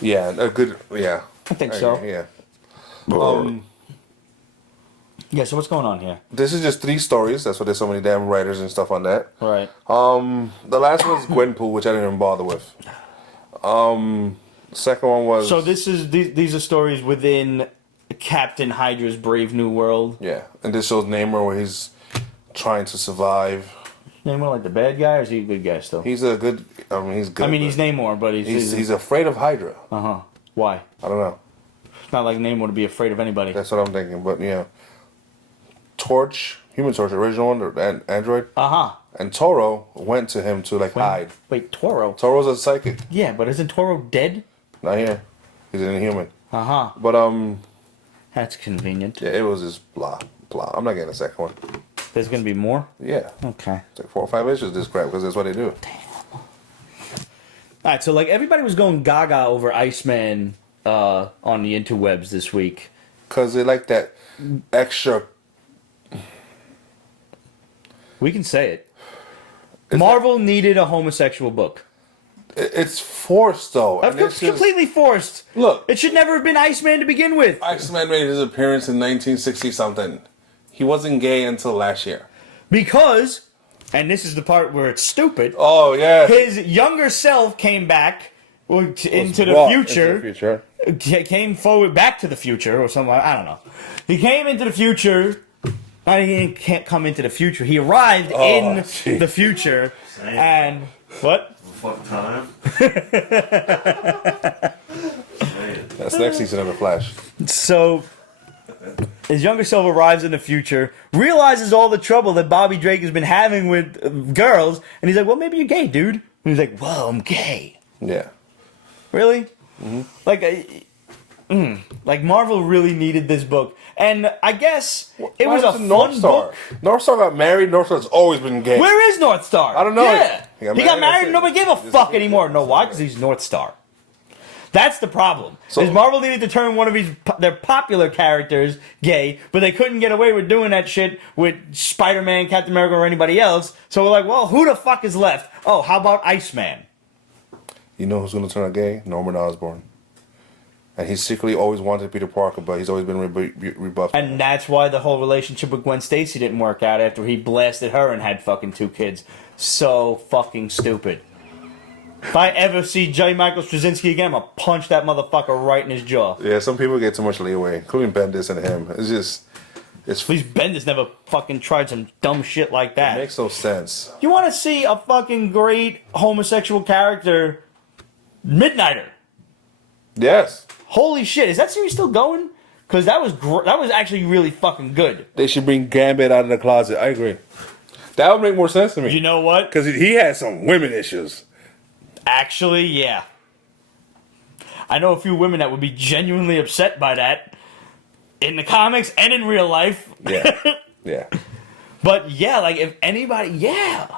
Yeah, a good. Yeah. I think so. Yeah. Yeah, so what's going on here? This is just 3 stories. That's why there's so many damn writers and stuff on that. All right. The last one's Gwenpool, which I didn't even bother with. The second one was. So these are stories within Captain Hydra's Brave New World. Yeah, and this shows Namor where he's trying to survive. Namor like the bad guy, or is he a good guy still? He's a good. He's good. He's Namor, but he's afraid of Hydra. Why? I don't know. It's not like Namor to be afraid of anybody. That's what I'm thinking. But yeah, Torch, Human Torch, original one, and Android. And Toro went to him to hide. Wait, Toro? Toro's a psychic. Yeah, but isn't Toro dead? Not here. He's an inhuman. But that's convenient. Yeah, it was just blah blah. I'm not getting a second one. There's gonna be more? Yeah. Okay. It's like 4 or 5 issues this crap because that's what they do. Alright, so everybody was going gaga over Iceman on the interwebs this week. Because they like that extra. We can say it. Marvel needed a homosexual book. It's forced though. It's completely forced. Look. It should never have been Iceman to begin with. Iceman made his appearance in 1960 something. He wasn't gay until last year. Because, and this is the part where it's stupid. Oh yeah. His younger self came back into the future. Came forward back to the future or something. I don't know. He came into the future. He can't come into the future. He arrived in the future. And what? Fuck time. That's next season of The Flash. So, his younger self arrives in the future, realizes all the trouble that Bobby Drake has been having with girls, and he's like, well, maybe you're gay, dude. And he's like, whoa, I'm gay. Yeah. Really? Like Marvel really needed this book. And I guess it was a fun book. Northstar got married. Northstar's always been gay. Where is Northstar? I don't know. Yeah. He got married and nobody gave a fuck anymore. No, why? Because he's Northstar. That's the problem. So, Marvel needed to turn one of their popular characters gay, but they couldn't get away with doing that shit with Spider-Man, Captain America, or anybody else. So we're like, well, who the fuck is left? Oh, how about Iceman? You know who's going to turn out gay? Norman Osborn. And he secretly always wanted Peter Parker, but he's always been rebuffed. And that's why the whole relationship with Gwen Stacy didn't work out after he blasted her and had fucking 2 kids. So fucking stupid. If I ever see J. Michael Straczynski again, I'm gonna punch that motherfucker right in his jaw. Yeah, some people get too much leeway, including Bendis and him. It's just... At least Bendis never fucking tried some dumb shit like that. It makes no sense. You want to see a fucking great homosexual character? Midnighter. Yes. Holy shit, is that series still going? Because that was actually really fucking good. They should bring Gambit out of the closet. I agree. That would make more sense to me. You know what? Because he had some women issues. Actually, yeah. I know a few women that would be genuinely upset by that. In the comics and in real life. Yeah. Yeah. But yeah, if anybody, yeah.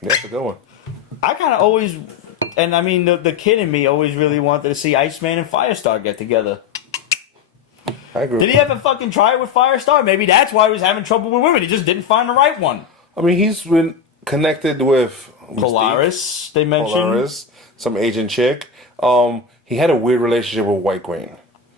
That's a good one. I kind of always... And I mean, the kid in me always really wanted to see Iceman and Firestar get together. I agree. Did he ever fucking try it with Firestar? Maybe that's why he was having trouble with women. He just didn't find the right one. I mean, he's been connected with Polaris, they mentioned. Polaris, some Asian chick. He had a weird relationship with White Queen.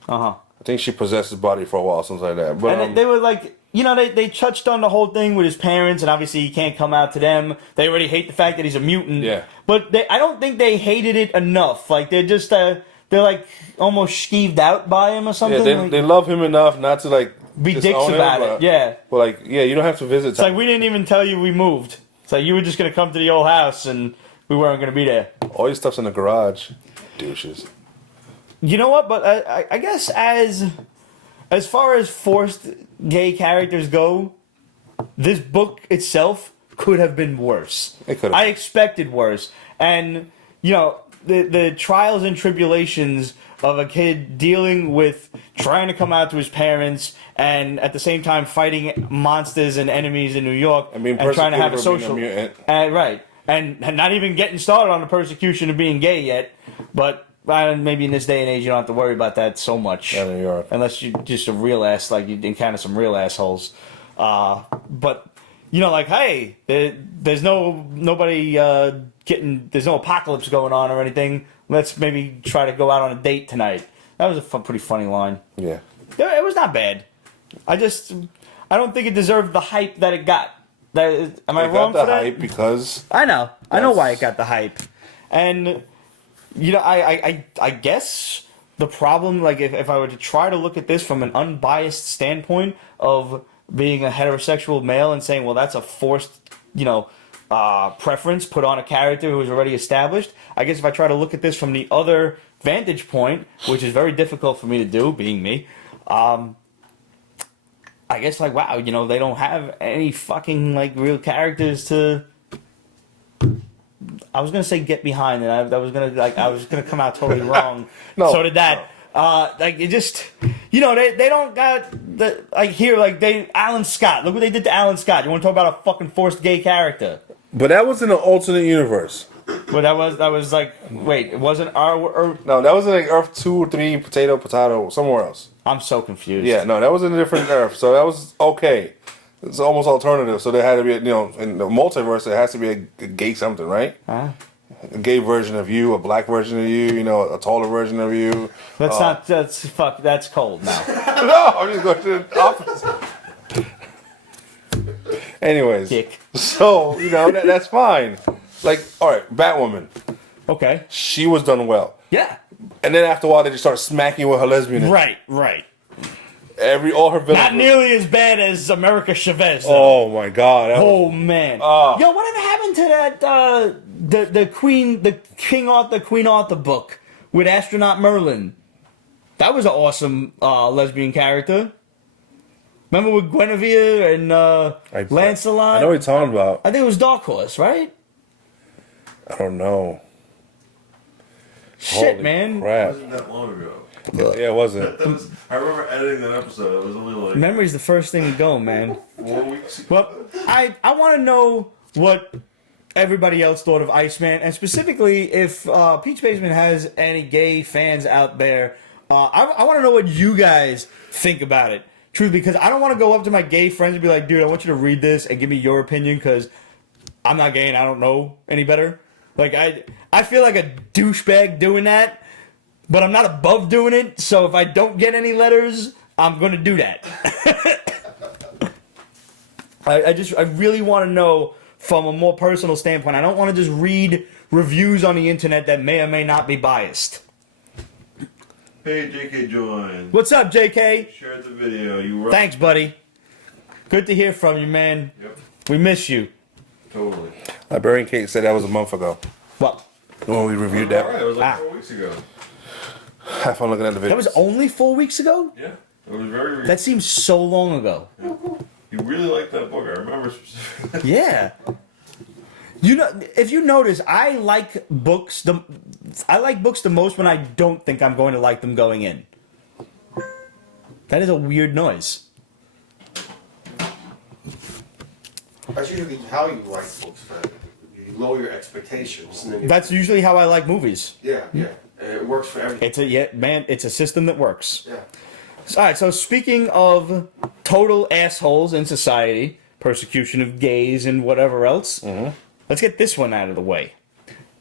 Uh-huh. I think she possessed his body for a while, something like that. But And they were like, you know, they touched on the whole thing with his parents, and obviously he can't come out to them. They already hate the fact that he's a mutant. Yeah. But I don't think they hated it enough. Like, they're just, they're like almost skeeved out by him or something. yeah, they love him enough not to like be disown dicks him, about but, it. Yeah. But like, yeah, you don't have to visit. It's like, we didn't even tell you we moved. It's like, you were just going to come to the old house, and we weren't going to be there. all your stuff's in the garage, douches. You know what? But I guess as far as forced gay characters go, this book itself could have been worse. It could have. I expected worse. And, you know, the trials and tribulations of a kid dealing with trying to come out to his parents and at the same time fighting monsters and enemies in New York And being trying to have a persecuted for social... being a mutant. Right. And not even getting started on the persecution of being gay yet. But maybe in this day and age you don't have to worry about that so much. Yeah, New York. Unless you're just a real ass, like you encounter some real assholes. But, you know, like, hey, there's nobody there's no apocalypse going on or anything. Let's maybe try to go out on a date tonight. That was a pretty funny line. Yeah. It was not bad. I don't think it deserved the hype that it got. Am I wrong got the for that? hype because I know Yes. why it got the hype. And, you know, I guess the problem, like, if I were to try to look at this from an unbiased standpoint of being a heterosexual male and saying, well, that's a forced, you know, preference put on a character who is already established. I guess if I try to look at this from the other vantage point, which is very difficult for me to do, being me, I guess, like, wow, you know, they don't have any fucking, like, real characters to... I was gonna say get behind, and I was gonna come out totally wrong. No, So did that. Like, it just, you know, they don't got the, like, here, like, Alan Scott. Look what they did to Alan Scott. You want to talk about a fucking forced gay character? But that was in an alternate universe. But that was like, wait, it wasn't our. No, that was in like Earth 2 or 3, potato, somewhere else. I'm so confused. Yeah, no, that was in a different Earth, so that was okay. It's almost alternative, so there had to be, you know, in the multiverse, there has to be a gay something, right? Huh? A gay version of you, a black version of you, you know, a taller version of you. That's cold now. No, I'm just going to the opposite. Anyways, Dick. so, you know, that's fine. Like, all right, Batwoman, Okay. she was done well. Yeah. And then after a while, they just start smacking with her lesbian. Right. All her villains. Not nearly as bad as America Chavez, though. Oh my God. That was- Oh man! Ah. Yo, whatever happened to that? The Queen Arthur book with astronaut Merlin. That was an awesome lesbian character. Remember with Guinevere and Lancelot? I know what you're talking about. I think it was Dark Horse, right? I don't know. Shit, Holy man. It crap. wasn't that long ago. Yeah, it wasn't. I remember editing that episode. It was only like Memory's the first thing to go, man. 4 weeks. Well, I want to know what everybody else thought of Iceman, and specifically if Peach Basement has any gay fans out there. I want to know what you guys think about it. Truth, because I don't want to go up to my gay friends and be like, dude, I want you to read this and give me your opinion because I'm not gay and I don't know any better. Like, I feel like a douchebag doing that, but I'm not above doing it, so if I don't get any letters, I'm going to do that. I really want to know from a more personal standpoint. I don't want to just read reviews on the internet that may or may not be biased. Hey, JK joined. What's up, JK? Shared the video. You were Thanks, buddy. Good to hear from you, man. Yep. We miss you. Totally. Librarian Kate said that was a month ago Well, when we reviewed Alright, that. it was like Ah. 4 weeks ago. Have fun looking at the video. that was only 4 weeks ago? Yeah. It was very recent. That seems so long ago. You really liked that book. I remember specifically. Yeah. You know, if you notice, I like books the most when I don't think I'm going to like them going in. That is a weird noise. That's usually how you like books, man. You lower your expectations, and then That's usually how I like movies. yeah, and it works for everything. It's a system that works. Yeah. All right, so speaking of total assholes in society, persecution of gays and whatever else, let's get this one out of the way.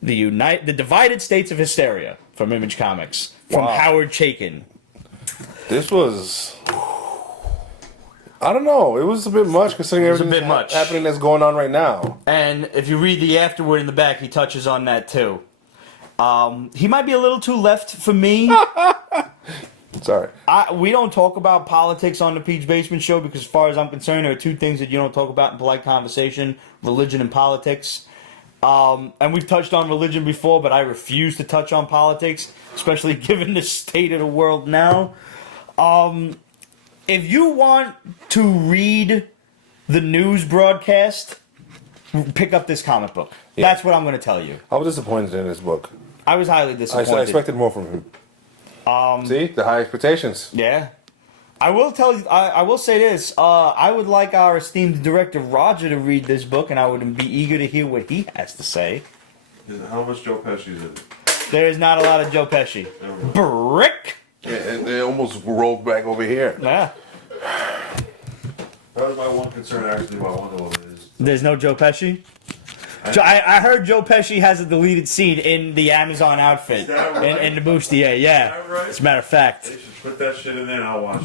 The Divided States of Hysteria from Image Comics from Wow. Howard Chaykin. This was, I don't know, it was a bit much considering was a everything bit much. happening that's going on right now. And if you read the afterword in the back, he touches on that too. He might be a little too left for me. Sorry. We don't talk about politics on the Peach Basement Show because, as far as I'm concerned, there are two things that you don't talk about in polite conversation: religion and politics. And we've touched on religion before, but I refuse to touch on politics, especially given the state of the world now. If you want to read the news broadcast, pick up this comic book. Yeah. That's what I'm going to tell you. I was disappointed in this book. I was highly disappointed. I expected more from him. See? The high expectations. Yeah. I will tell you, I will say this. I would like our esteemed director Roger to read this book, and I would be eager to hear what he has to say. How much Joe Pesci is it? There is not a lot of Joe Pesci. Brick! Yeah, and they almost rolled back over here. Yeah. That was my one concern actually about Wonder Woman is There's no Joe Pesci? I heard Joe Pesci has a deleted scene in the Amazon outfit. Is that right? In the bustier, yeah. Is that right? As a matter of fact. they should put that shit in there and I'll watch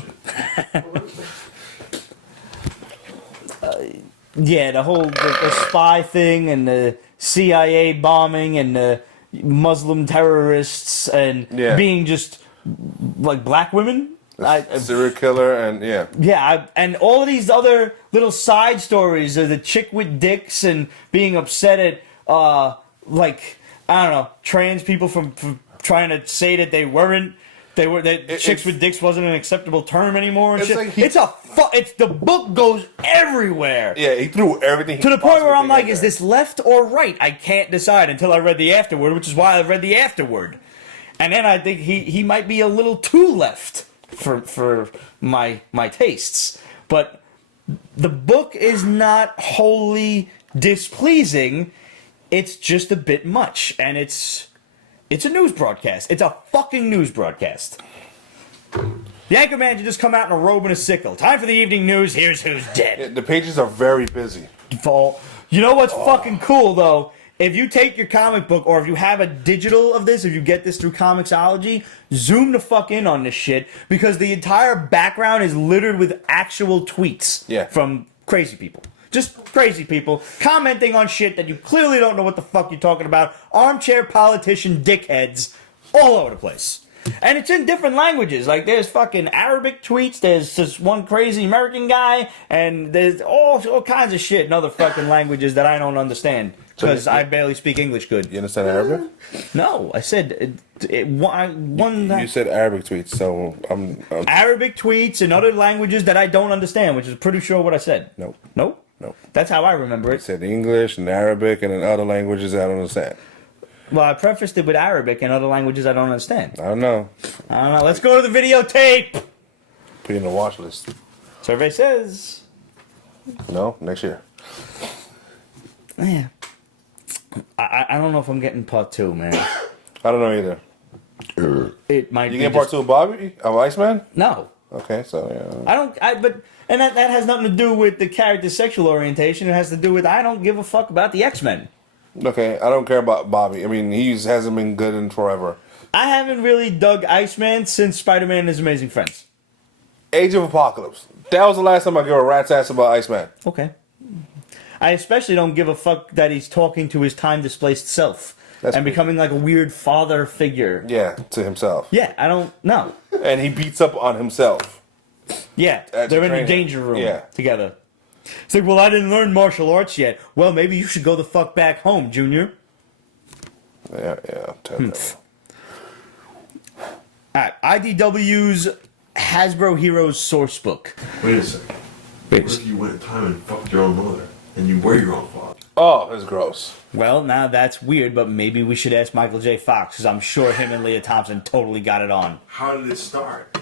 it. Yeah, the whole the spy thing and the CIA bombing and the Muslim terrorists and being just like black women. Serial killer and And all of these other little side stories of the chick with dicks and being upset at like I don't know, trans people from trying to say that they weren't. Chicks with dicks wasn't an acceptable term anymore and it's shit. like It's the book goes everywhere. Yeah, he threw everything. To the point where I'm like, is this left or right? I can't decide until I read the afterword, which is why I read the afterword. And then I think he might be a little too left for my tastes. But the book is not wholly displeasing. It's just a bit much, and it's a news broadcast. It's a fucking news broadcast. The anchorman should just come out in a robe and a sickle. Time for the evening news. Here's who's dead. Yeah, the pages are very busy. You know what's fucking cool, though? If you take your comic book, or if you have a digital of this, if you get this through Comixology, zoom the fuck in on this shit, because the entire background is littered with actual tweets from crazy people. Just crazy people commenting on shit that you clearly don't know what the fuck you're talking about. Armchair politician dickheads all over the place. And it's in different languages. Like, there's fucking Arabic tweets, there's this one crazy American guy, and there's all kinds of shit in other fucking languages that I don't understand. Because I barely speak English good. You understand Arabic? No, I said one. You said Arabic tweets, so I'm Arabic tweets in other languages that I don't understand, which is pretty sure what I said. Nope. Nope? Nope. That's how I remember I it. said English and Arabic and in other languages I don't understand. Well, I prefaced it with Arabic and other languages I don't understand. I don't know. Let's go to the videotape. Put it in the watch list. Survey says. No, next year. Yeah. I don't know if I'm getting part 2, man. I don't know either. It might. You get part 2 of Bobby? Of Iceman? No. Okay, so yeah. I don't. And that has nothing to do with the character's sexual orientation. It has to do with I don't give a fuck about the X-Men. Okay, I don't care about Bobby. I mean, he hasn't been good in forever. I haven't really dug Iceman since Spider-Man and His Amazing Friends. Age of Apocalypse. That was the last time I gave a rat's ass about Iceman. Okay. I especially don't give a fuck that he's talking to his time-displaced self. And becoming like a weird father figure. Yeah, to himself. Yeah, I don't know. And he beats up on himself. Yeah, they're in the danger room together. It's like, well, I didn't learn martial arts yet. Well, maybe you should go the fuck back home, Junior. Yeah, terrible. Alright, IDW's Hasbro Heroes Sourcebook. Wait a second. What if you went in time and fucked your own mother? And you were your own father? Oh, that's gross. Well, now that's weird, but maybe we should ask Michael J. Fox, because I'm sure him and Leah Thompson totally got it on. How did it start?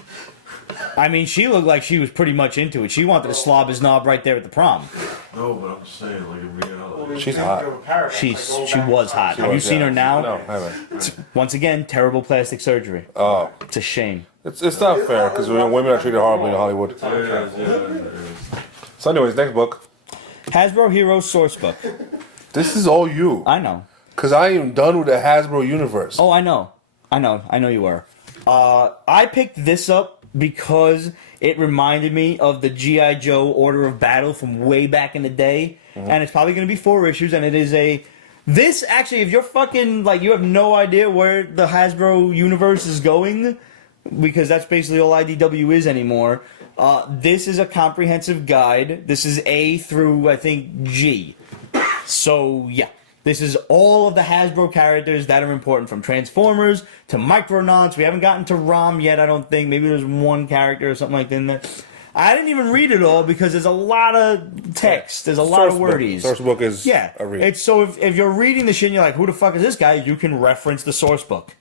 I mean, she looked like she was pretty much into it. She wanted to slob his knob right there at the prom. No, but I'm just saying, like in reality. She's hot. She was hot. Have you seen her now? No, I haven't. Once again, terrible plastic surgery. Oh. It's a shame. It's not fair because women are treated horribly in Hollywood. It is. So, anyways, next book. Hasbro Heroes Sourcebook. This is all you. I know. Because I am done with the Hasbro universe. Oh, I know you were. I picked this up because it reminded me of the G.I. Joe Order of Battle from way back in the day. And it's probably going to be 4 issues, and it is this, actually, if you're fucking, like, you have no idea where the Hasbro universe is going, because that's basically all IDW is anymore, this is a comprehensive guide. This is A through, I think, G. So, yeah. This is all of the Hasbro characters that are important, from Transformers to Micronauts. We haven't gotten to Rom yet, I don't think. Maybe there's one character or something like that in there. I didn't even read it all because there's a lot of text. There's a lot of wordies. Sourcebook is a read. It's so if you're reading the shit and you're like, who the fuck is this guy? You can reference the source book.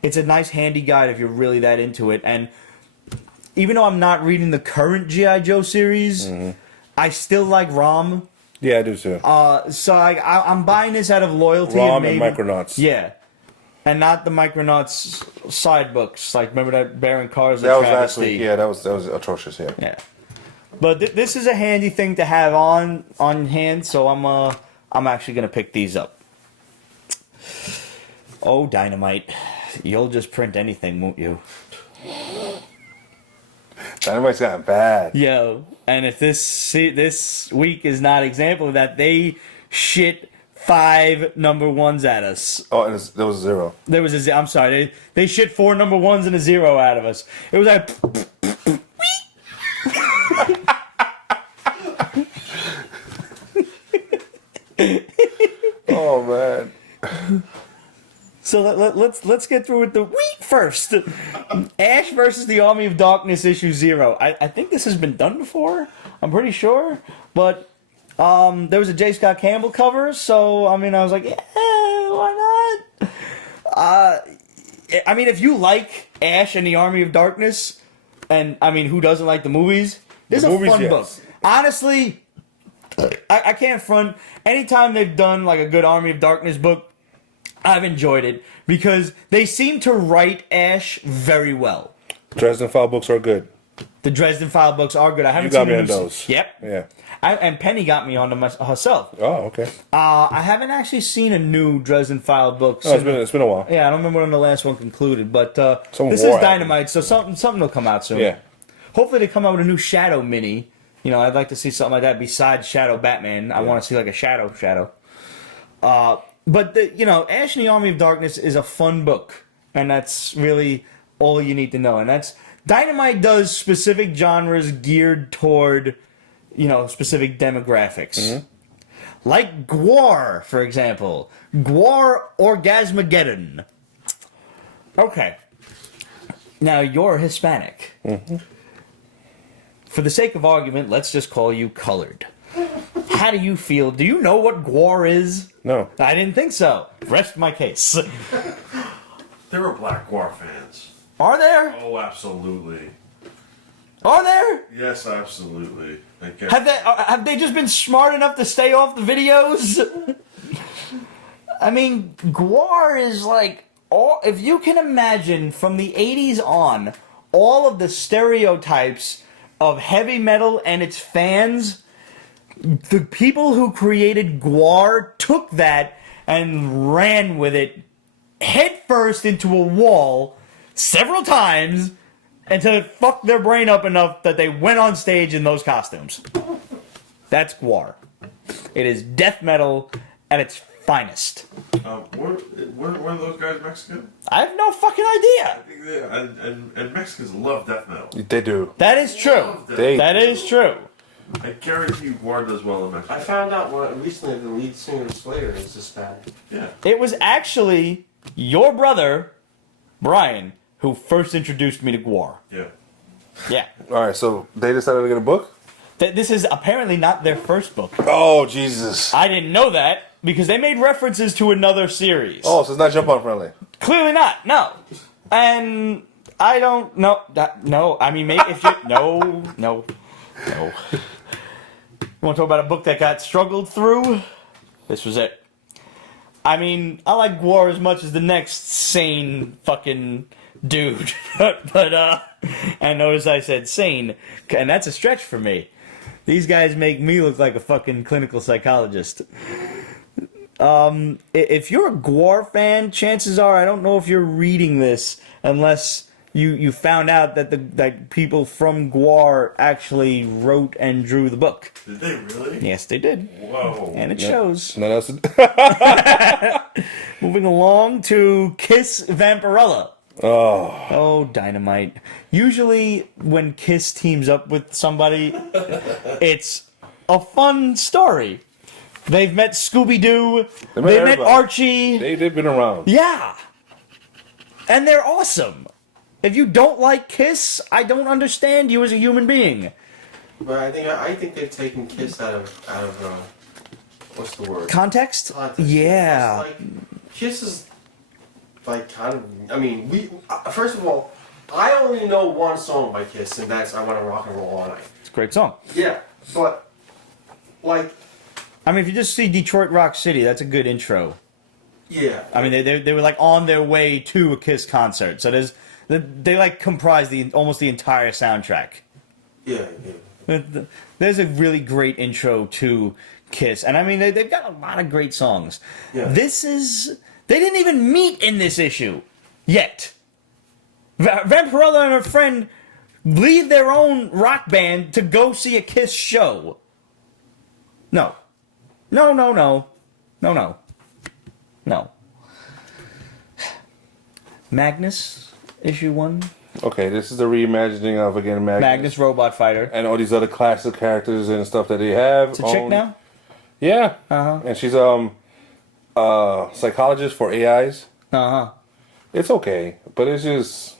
It's a nice handy guide if you're really that into it. And even though I'm not reading the current G.I. Joe series, I still like Rom. Yeah, I do too. So I'm buying this out of loyalty. Rom and Micronauts. Yeah. And not the Micronauts side books. Like, remember that Baron Cars? That was actually, that was atrocious, yeah. Yeah. But this is a handy thing to have on hand, so I'm actually going to pick these up. Oh, Dynamite. You'll just print anything, won't you? Dynamite's gotten bad. Yo, and if this week is not an example of that, they shit 5 number 1s at us. Oh, and there was 0. There was I'm sorry. They shit 4 number 1s and a 0 out of us. It was like... Oh, man. So let's get through with the week first. Ash versus the Army of Darkness issue 0. I think this has been done before. I'm pretty sure. But... there was a J. Scott Campbell cover, so, I mean, I was like, yeah, why not? I mean, if you like Ash and the Army of Darkness, and, I mean, who doesn't like the movies? This is a fun book. Honestly, I can't front. Anytime they've done, like, a good Army of Darkness book, I've enjoyed it, because they seem to write Ash very well. Dresden File books are good. The Dresden File books are good. I haven't seen me on those. Yep. Yeah. And Penny got me onto herself. Oh, okay. I haven't actually seen a new Dresden File book. Oh, it's been a while. Yeah, I don't remember when the last one concluded, but this is Dynamite, so something will come out soon. Yeah. Hopefully they come out with a new Shadow mini. You know, I'd like to see something like that besides Shadow Batman. I want to see like a Shadow. But Ash and the Army of Darkness is a fun book, and that's really all you need to know. And that's Dynamite does specific genres geared toward, specific demographics. Mm-hmm. Like Gwar, for example. Gwar Orgasmageddon. Okay. Now, you're Hispanic. Mm-hmm. For the sake of argument, let's just call you colored. How do you feel? Do you know what Gwar is? No. I didn't think so. Rest my case. There are Black Gwar fans. Are there? Oh, absolutely. Are there? Yes, absolutely. Have they just been smart enough to stay off the videos? I mean, Gwar is like if you can imagine from the 80s on all of the stereotypes of heavy metal and its fans, the people who created Gwar took that and ran with it headfirst into a wall several times until it fucked their brain up enough that they went on stage in those costumes. That's Gwar. It is death metal at its finest. Were those guys Mexican? I have no fucking idea. I think they and Mexicans love death metal. They do. That is true. That is true. I guarantee you Gwar does well in Mexico. I found out recently the lead singer of Slayer is Hispanic. Yeah. It was actually your brother, Brian, who first introduced me to Gwar. Yeah. Yeah. All right, so they decided to get a book? This is apparently not their first book. Oh, Jesus. I didn't know that because they made references to another series. Oh, so it's not Jump On friendly. Clearly not. No. And I don't know. No. I mean, maybe if you... No. You want to talk about a book that got struggled through? This was it. I mean, I like Gwar as much as the next sane fucking dude. but and notice I said sane, and that's a stretch for me. These guys make me look like a fucking clinical psychologist. If you're a Gwar fan, chances are I don't know if you're reading this unless you found out that people from Gwar actually wrote and drew the book. Did they really? Yes, they did. Whoa. And it shows. None else. Moving along to Kiss Vampirella. Oh, Dynamite. Usually when Kiss teams up with somebody, it's a fun story. They've met Scooby-Doo. They've met Archie. They've been around. Yeah. And they're awesome. If you don't like Kiss, I don't understand you as a human being. But I think they've taken Kiss out of what's the word? Context? Context. Yeah. It's like, Kiss is like kind of. I mean, we first of all, I only know one song by Kiss, and that's "I Want to Rock and Roll All Night." It's a great song. Yeah, but like, I mean, if you just see Detroit Rock City, that's a good intro. yeah. I mean, they were like on their way to a Kiss concert, so they like comprise almost the entire soundtrack. Yeah. There's a really great intro to Kiss, and I mean they've got a lot of great songs. Yeah. They didn't even meet in this issue yet. Vampirella and her friend leave their own rock band to go see a Kiss show. No. Magnus, issue 1. Okay, this is the reimagining of again Magnus Robot Fighter. and all these other classic characters and stuff that they have. It's a chick now? Yeah. Uh-huh. And she's psychologist for AIs. Uh-huh. It's okay, but it's just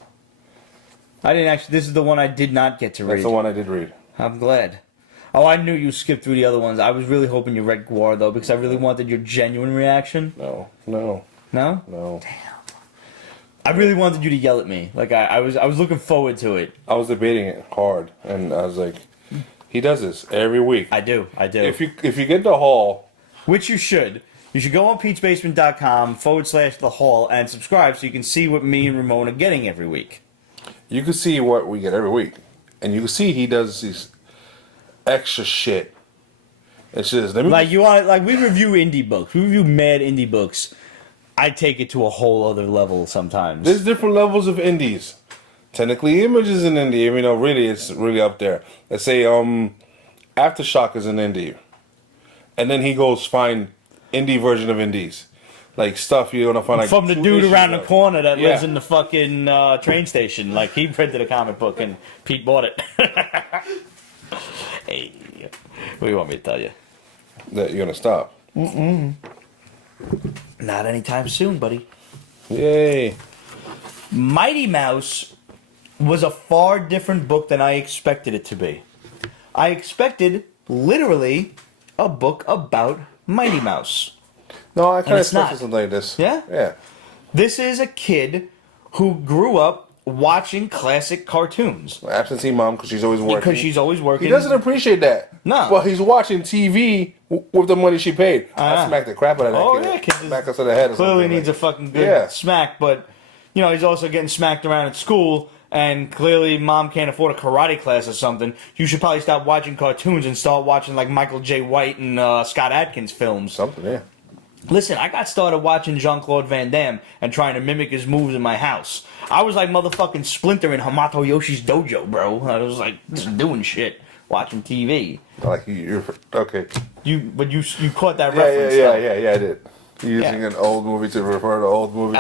This is the one I did not get to read. that's the one I did read. I'm glad. Oh, I knew you skipped through the other ones. I was really hoping you read Gwar, though, because I really wanted your genuine reaction. No. No? Damn. I really wanted you to yell at me. Like, I was looking forward to it. I was debating it hard, and I was like, he does this every week. I do. If you get the haul, Which you should. You should go on Pete'sBasement.com/the haul and subscribe so you can see what me and Ramon are getting every week. you can see what we get every week, and you can see he does these extra shit. It's just We review indie books. We review mad indie books. I take it to a whole other level sometimes. There's different levels of indies. Technically, Image is an indie. I mean, really, it's really up there. Let's say Aftershock is an indie, and then he goes find indie version of indies, like stuff you're gonna find like from the 2 dude issues around the of. corner that lives Yeah. in the fucking train station. Like, he printed a comic book and Pete bought it. Hey, what do you want me to tell you? That you're gonna stop. Not anytime soon, buddy. Yay! Mighty Mouse was a far different book than I expected it to be. I expected, literally, a book about Mighty Mouse. No, I kind of it's not. expected something like this. Yeah? Yeah. This is a kid who grew up watching classic cartoons. Absentee mom because she's always working. Because she's always working. He doesn't appreciate that. No. Well, he's watching TV with the money she paid. I smacked the crap out of that Oh, kid. yeah, kid Smack us in the head or clearly something. needs a fucking good Yeah. smack, but, you know, he's also getting smacked around at school, and clearly mom can't afford a karate class or something. You should probably stop watching cartoons and start watching, like, Michael J. White and Scott Adkins films. Something, yeah. Listen, I got started watching Jean-Claude Van Damme and trying to mimic his moves in my house. I was like motherfucking Splinter in Hamato Yoshi's dojo, bro. I was like just doing shit, watching TV. Like you're okay. You caught that Yeah, reference, yeah, though. yeah, I did. Using an old movie to refer to old movies.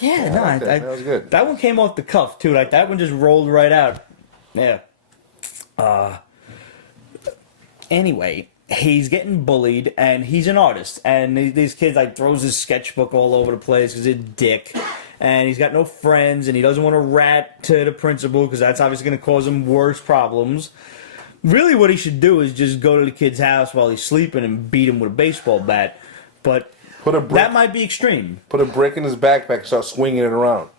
Yeah, no, I like that. That was good. That one came off the cuff too. Like that one just rolled right out. Yeah. Anyway, he's getting bullied, and he's an artist, and these kids like throws his sketchbook all over the place because he's a dick, and he's got no friends, and he doesn't want to rat to the principal because that's obviously going to cause him worse problems. Really, what he should do is just go to the kid's house while he's sleeping and beat him with a baseball bat. But Put a brick, that might be extreme. put a brick in his backpack and start swinging it around.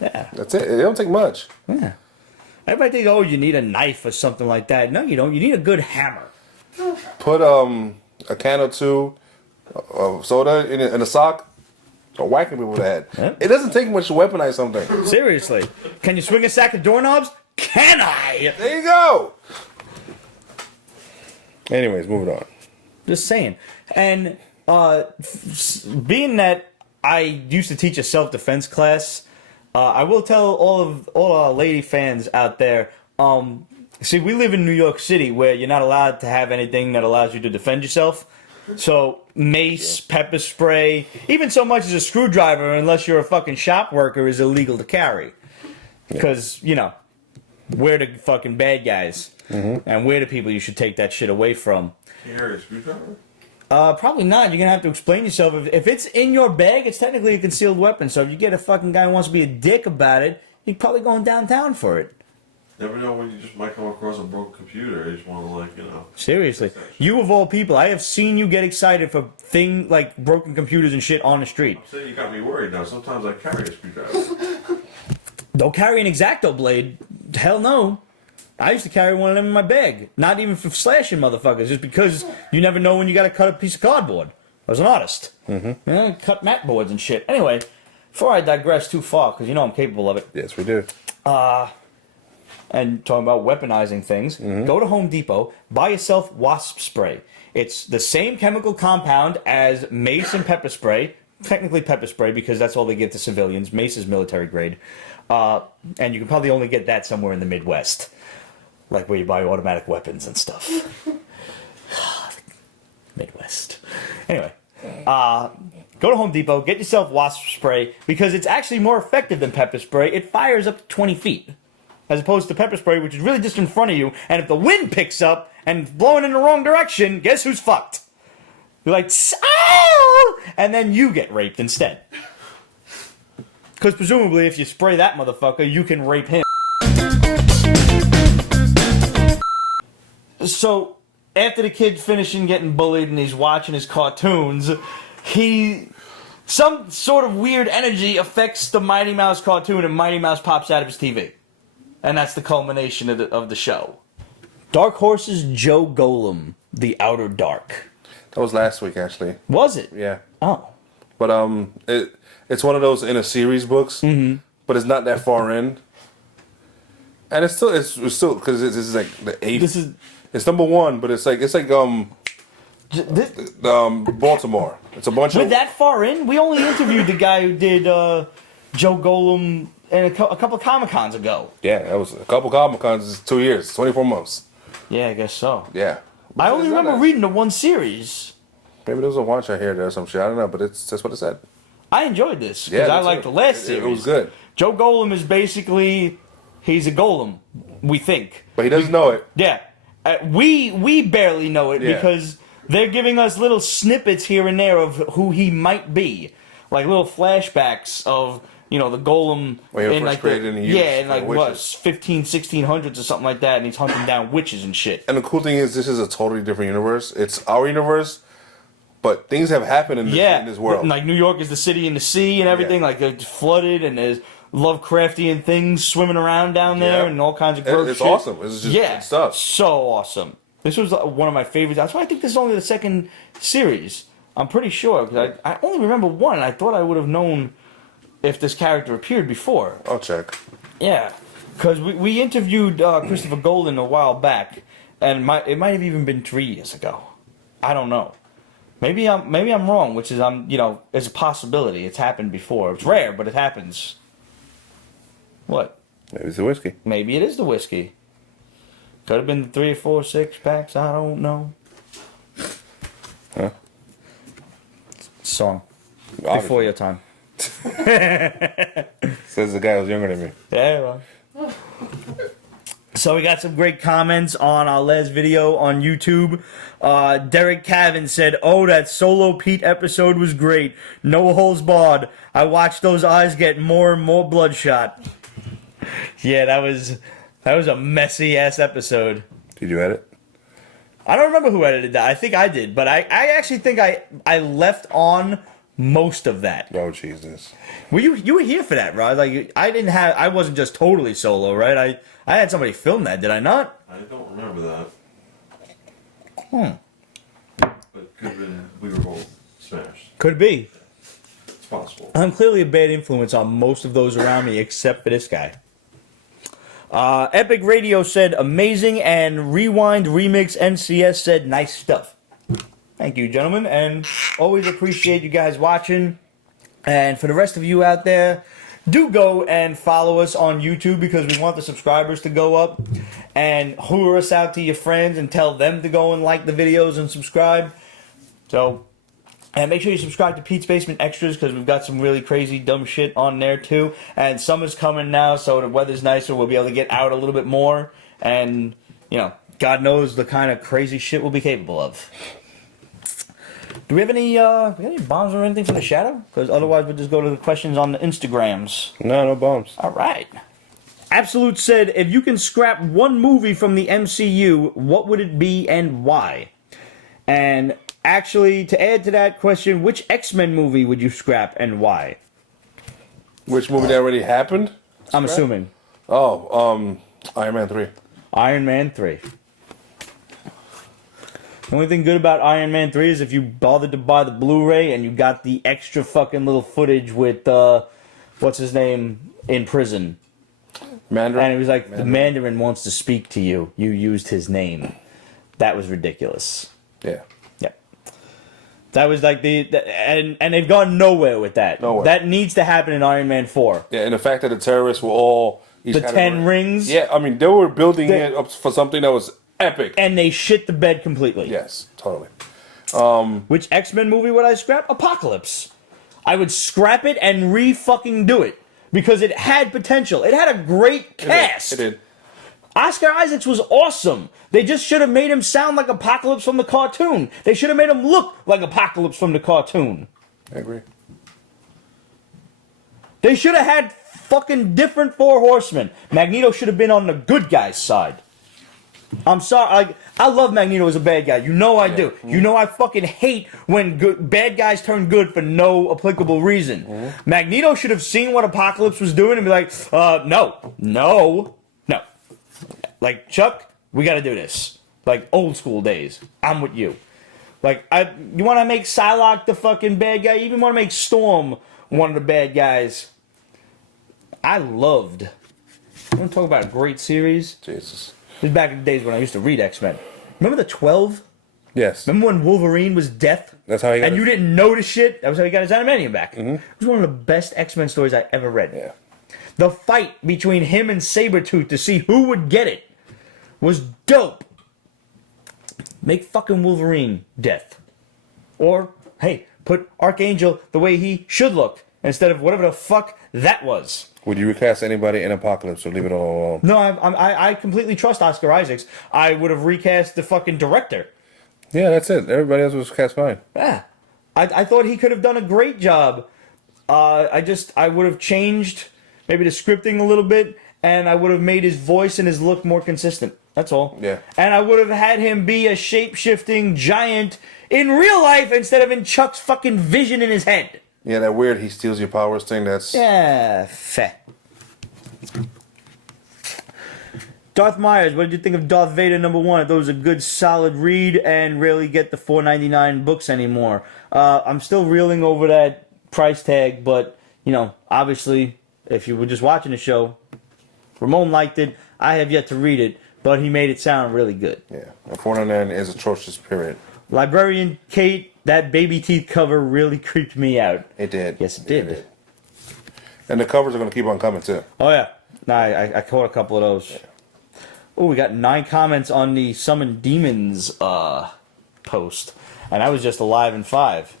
Yeah. That's it. It don't take much. Yeah. Everybody thinks, oh, you need a knife or something like that. No, you don't. You need a good hammer. Put a can or two of soda in a sock or whacking people with the head. Yeah. It doesn't take much to weaponize something. Seriously. Can you swing a sack of doorknobs? Can I? There you go. Anyways, moving on. Just saying. And being that I used to teach a self-defense class, I will tell all our lady fans out there, see, we live in New York City where you're not allowed to have anything that allows you to defend yourself. So mace, pepper spray, even so much as a screwdriver, unless you're a fucking shop worker, is illegal to carry. Because, you know, we're the fucking bad guys. And we're the people you should take that shit away from. Can you carry a screwdriver? Probably not. You're gonna have to explain yourself. If it's in your bag, it's technically a concealed weapon. So if you get a fucking guy who wants to be a dick about it, he's probably going downtown for it. Never know when you just might come across a broken computer. You just want to, like, you know. Seriously. You of all people, I have seen you get excited for things like broken computers and shit on the street. I'm saying you got me worried now. Sometimes I carry a screwdriver. Don't carry an X-Acto blade. Hell no. I used to carry one of them in my bag. Not even for slashing motherfuckers, just because you never know when you gotta cut a piece of cardboard. I was an artist. Yeah, cut mat boards and shit. Anyway, before I digress too far, because you know I'm capable of it. Yes, we do. And talking about weaponizing things, go to Home Depot, buy yourself wasp spray. It's the same chemical compound as mace and pepper spray. Technically pepper spray because that's all they give to civilians. Mace is military grade. And you can probably only get that somewhere in the Midwest. Like where you buy automatic weapons and stuff. Midwest. Anyway, go to Home Depot, get yourself wasp spray, because it's actually more effective than pepper spray. It fires up to 20 feet. As opposed to pepper spray, which is really just in front of you, and if the wind picks up and it's blowing in the wrong direction, guess who's fucked? You're like, "Ow!" And then you get raped instead. Because presumably, if you spray that motherfucker, you can rape him. So, after the kid's finishing getting bullied and he's watching his cartoons, some sort of weird energy affects the Mighty Mouse cartoon and Mighty Mouse pops out of his TV. And that's the culmination of the show. Dark Horse's Joe Golem, The Outer Dark. That was last week, actually. Was it? Yeah. Oh. But it's one of those in a series books, but it's not that far in. And it's still because this is like the eighth. It's number one, but it's like Baltimore. It's a bunch We're of that far in? We only interviewed the guy who did Joe Golem a couple of Comic-Cons ago. Yeah, that was a couple Comic-Cons. 2 years, 24 months. Yeah, I guess so. Yeah. I only remember reading the one series. Maybe there was a one shot here or some shit. I don't know, but that's what it said. I enjoyed this because I liked the last series. It was good. Joe Golem is basically he's a golem, we think. But he doesn't know it. Yeah, we barely know it Yeah. because they're giving us little snippets here and there of who he might be, like little flashbacks of the golem When he was in first like created and used in like by what witches. 1600s or something like that, and he's hunting down witches and shit. And the cool thing is, this is a totally different universe. It's our universe, but things have happened in this world. Like New York is the city in the sea and everything. Yeah. Like it's flooded and there's Lovecraftian things swimming around down there and all kinds of gross It's shit. awesome. It's just good stuff. So awesome. This was one of my favorites. That's why I think this is only the second series. I'm pretty sure because I only remember one. And I thought I would have known if this character appeared before. I'll check. Yeah, because we interviewed Christopher Golden a while back, and it might have even been 3 years ago. I don't know. Maybe I'm wrong, which is is a possibility. It's happened before. It's rare, but it happens. What? Maybe it's the whiskey. Maybe it is the whiskey. Could have been 3 or 4 6-packs. I don't know. Huh? Song. Obviously. Before your time. Says the guy who's younger than me. Yeah, well. So we got some great comments on our last video on YouTube. Derek Cavan said, "Oh, that Solo Pete episode was great. No holds barred. I watched those eyes get more and more bloodshot." Yeah, that was a messy ass episode. Did you edit? I don't remember who edited that. I think I did, but I actually think I left on most of that. Oh Jesus! Were you were here for that, Rod? Like I wasn't just totally solo, right? I had somebody film that, did I not? I don't remember that. But it could have been we were both smashed. Could be. It's possible. I'm clearly a bad influence on most of those around me, except for this guy. Epic Radio said amazing, and Rewind Remix NCS said nice stuff. Thank you, gentlemen, and always appreciate you guys watching. And for the rest of you out there, do go and follow us on YouTube because we want the subscribers to go up. And hoover us out to your friends and tell them to go and like the videos and subscribe. So, and make sure you subscribe to Pete's Basement Extras because we've got some really crazy, dumb shit on there too. And summer's coming now, so the weather's nicer. We'll be able to get out a little bit more. And, you know, God knows the kind of crazy shit we'll be capable of. Do we have any bombs or anything for the shadow? Because otherwise we'll just go to the questions on the Instagrams. No bombs. All right. Absolute said, if you can scrap one movie from the MCU, what would it be and why? And actually, to add to that question, which X-Men movie would you scrap and why? Which movie that already happened? I'm assuming. Oh, Iron Man 3. Iron Man 3. The only thing good about Iron Man 3 is if you bothered to buy the Blu-ray and you got the extra fucking little footage with, what's his name, in prison. Mandarin? And it was like, the Mandarin wants to speak to you. You used his name. That was ridiculous. Yeah. Yeah. That was like and they've gone nowhere with that. Nowhere. That needs to happen in Iron Man 4. Yeah, and the fact that the terrorists were all... The 10 rings. Yeah, I mean, they were building it up for something that was epic. And they shit the bed completely. Yes, totally. Which X-Men movie would I scrap? Apocalypse. I would scrap it and re-fucking do it. Because it had potential. It had a great cast. It did. Oscar Isaacs was awesome. They just should have made him sound like Apocalypse from the cartoon. They should have made him look like Apocalypse from the cartoon. I agree. They should have had fucking different Four Horsemen. Magneto should have been on the good guy's side. I'm sorry. I love Magneto as a bad guy. You know I do. You know I fucking hate when bad guys turn good for no applicable reason. Magneto should have seen what Apocalypse was doing and be like, no. Like, Chuck, we gotta do this. Like, old school days. I'm with you. Like, you want to make Psylocke the fucking bad guy? You even want to make Storm one of the bad guys? I loved. I want to talk about a great series. Jesus. This was back in the days when I used to read X-Men. Remember the 12? Yes. Remember when Wolverine was Death? That's how he got And you didn't notice shit? That was how he got his adamantium back. Mm-hmm. It was one of the best X-Men stories I ever read. Yeah. The fight between him and Sabretooth to see who would get it was dope. Make fucking Wolverine Death. Or, hey, put Archangel the way he should look instead of whatever the fuck that was. Would you recast anybody in Apocalypse or leave it all alone? No, I completely trust Oscar Isaacs. I would have recast the fucking director. Yeah, that's it. Everybody else was cast fine. Yeah. I thought he could have done a great job. I would have changed maybe the scripting a little bit, and I would have made his voice and his look more consistent. That's all. Yeah. And I would have had him be a shape-shifting giant in real life instead of in Chuck's fucking vision in his head. Yeah, that weird he steals your powers thing, that's... Yeah, feh. Darth Myers, what did you think of Darth Vader #1? I thought it was a good, solid read and rarely get the $4.99 books anymore. I'm still reeling over that price tag, but, you know, obviously, if you were just watching the show, Ramon liked it. I have yet to read it, but he made it sound really good. Yeah, $4.99 is atrocious, period. Librarian Kate, that Babyteeth cover really creeped me out. It did. Yes, it did. And the covers are going to keep on coming, too. Oh, yeah. No, I caught a couple of those. Yeah. Oh, we got 9 comments on the Summon Demons post. And I was just alive in 5.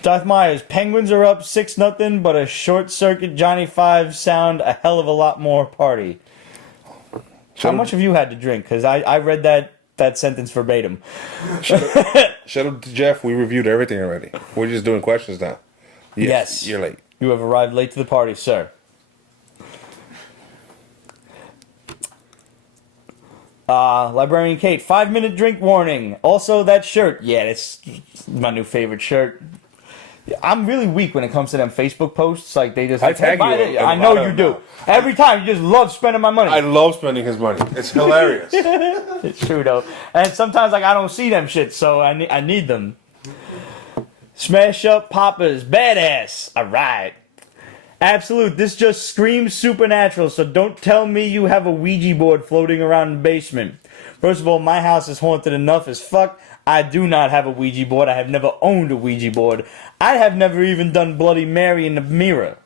Darth Myers, Penguins are up 6-0, but a short circuit Johnny 5 sound a hell of a lot more party. How much have you had to drink? Because I read that sentence verbatim. Shout out to Jeff. We reviewed everything already. We're just doing questions now. Yes. You're late. You have arrived late to the party, sir. Librarian Kate, 5-minute drink warning. Also, that shirt. Yeah, that's my new favorite shirt. I'm really weak when it comes to them Facebook posts. Like, they just... I tag you. I know you do. Every time, you just love spending my money. I love spending his money. It's hilarious. It's true, though. And sometimes, like, I don't see them shit, so I need them. Smash up Papa's badass. All right. Absolute. This just screams supernatural, so don't tell me you have a Ouija board floating around the basement. First of all, my house is haunted enough as fuck. I do not have a Ouija board. I have never owned a Ouija board. I have never even done Bloody Mary in the mirror.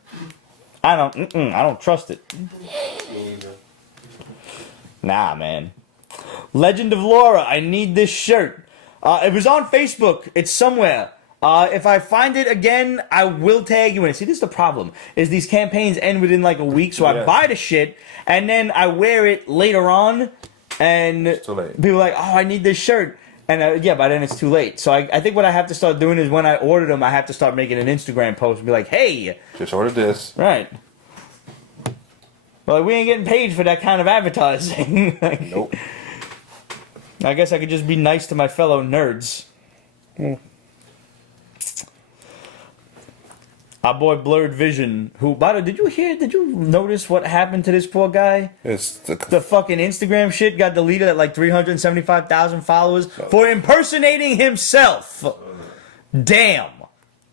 I don't trust it. Nah, man. Legend of Laura. I need this shirt. It was on Facebook. It's somewhere. If I find it again, I will tag you in it. See, this is the problem. Is these campaigns end within like a week, so I buy the shit, and then I wear it later on, and It's too late. people are like, oh, I need this shirt. And by then it's too late. So I think what I have to start doing is when I order them, I have to start making an Instagram post and be like, hey. Just ordered this. Right. Well, we ain't getting paid for that kind of advertising. Nope. I guess I could just be nice to my fellow nerds. Our boy Blurred Vision, who, by the way, did you notice what happened to this poor guy? It's The fucking Instagram shit got deleted at like 375,000 followers for impersonating himself. Damn.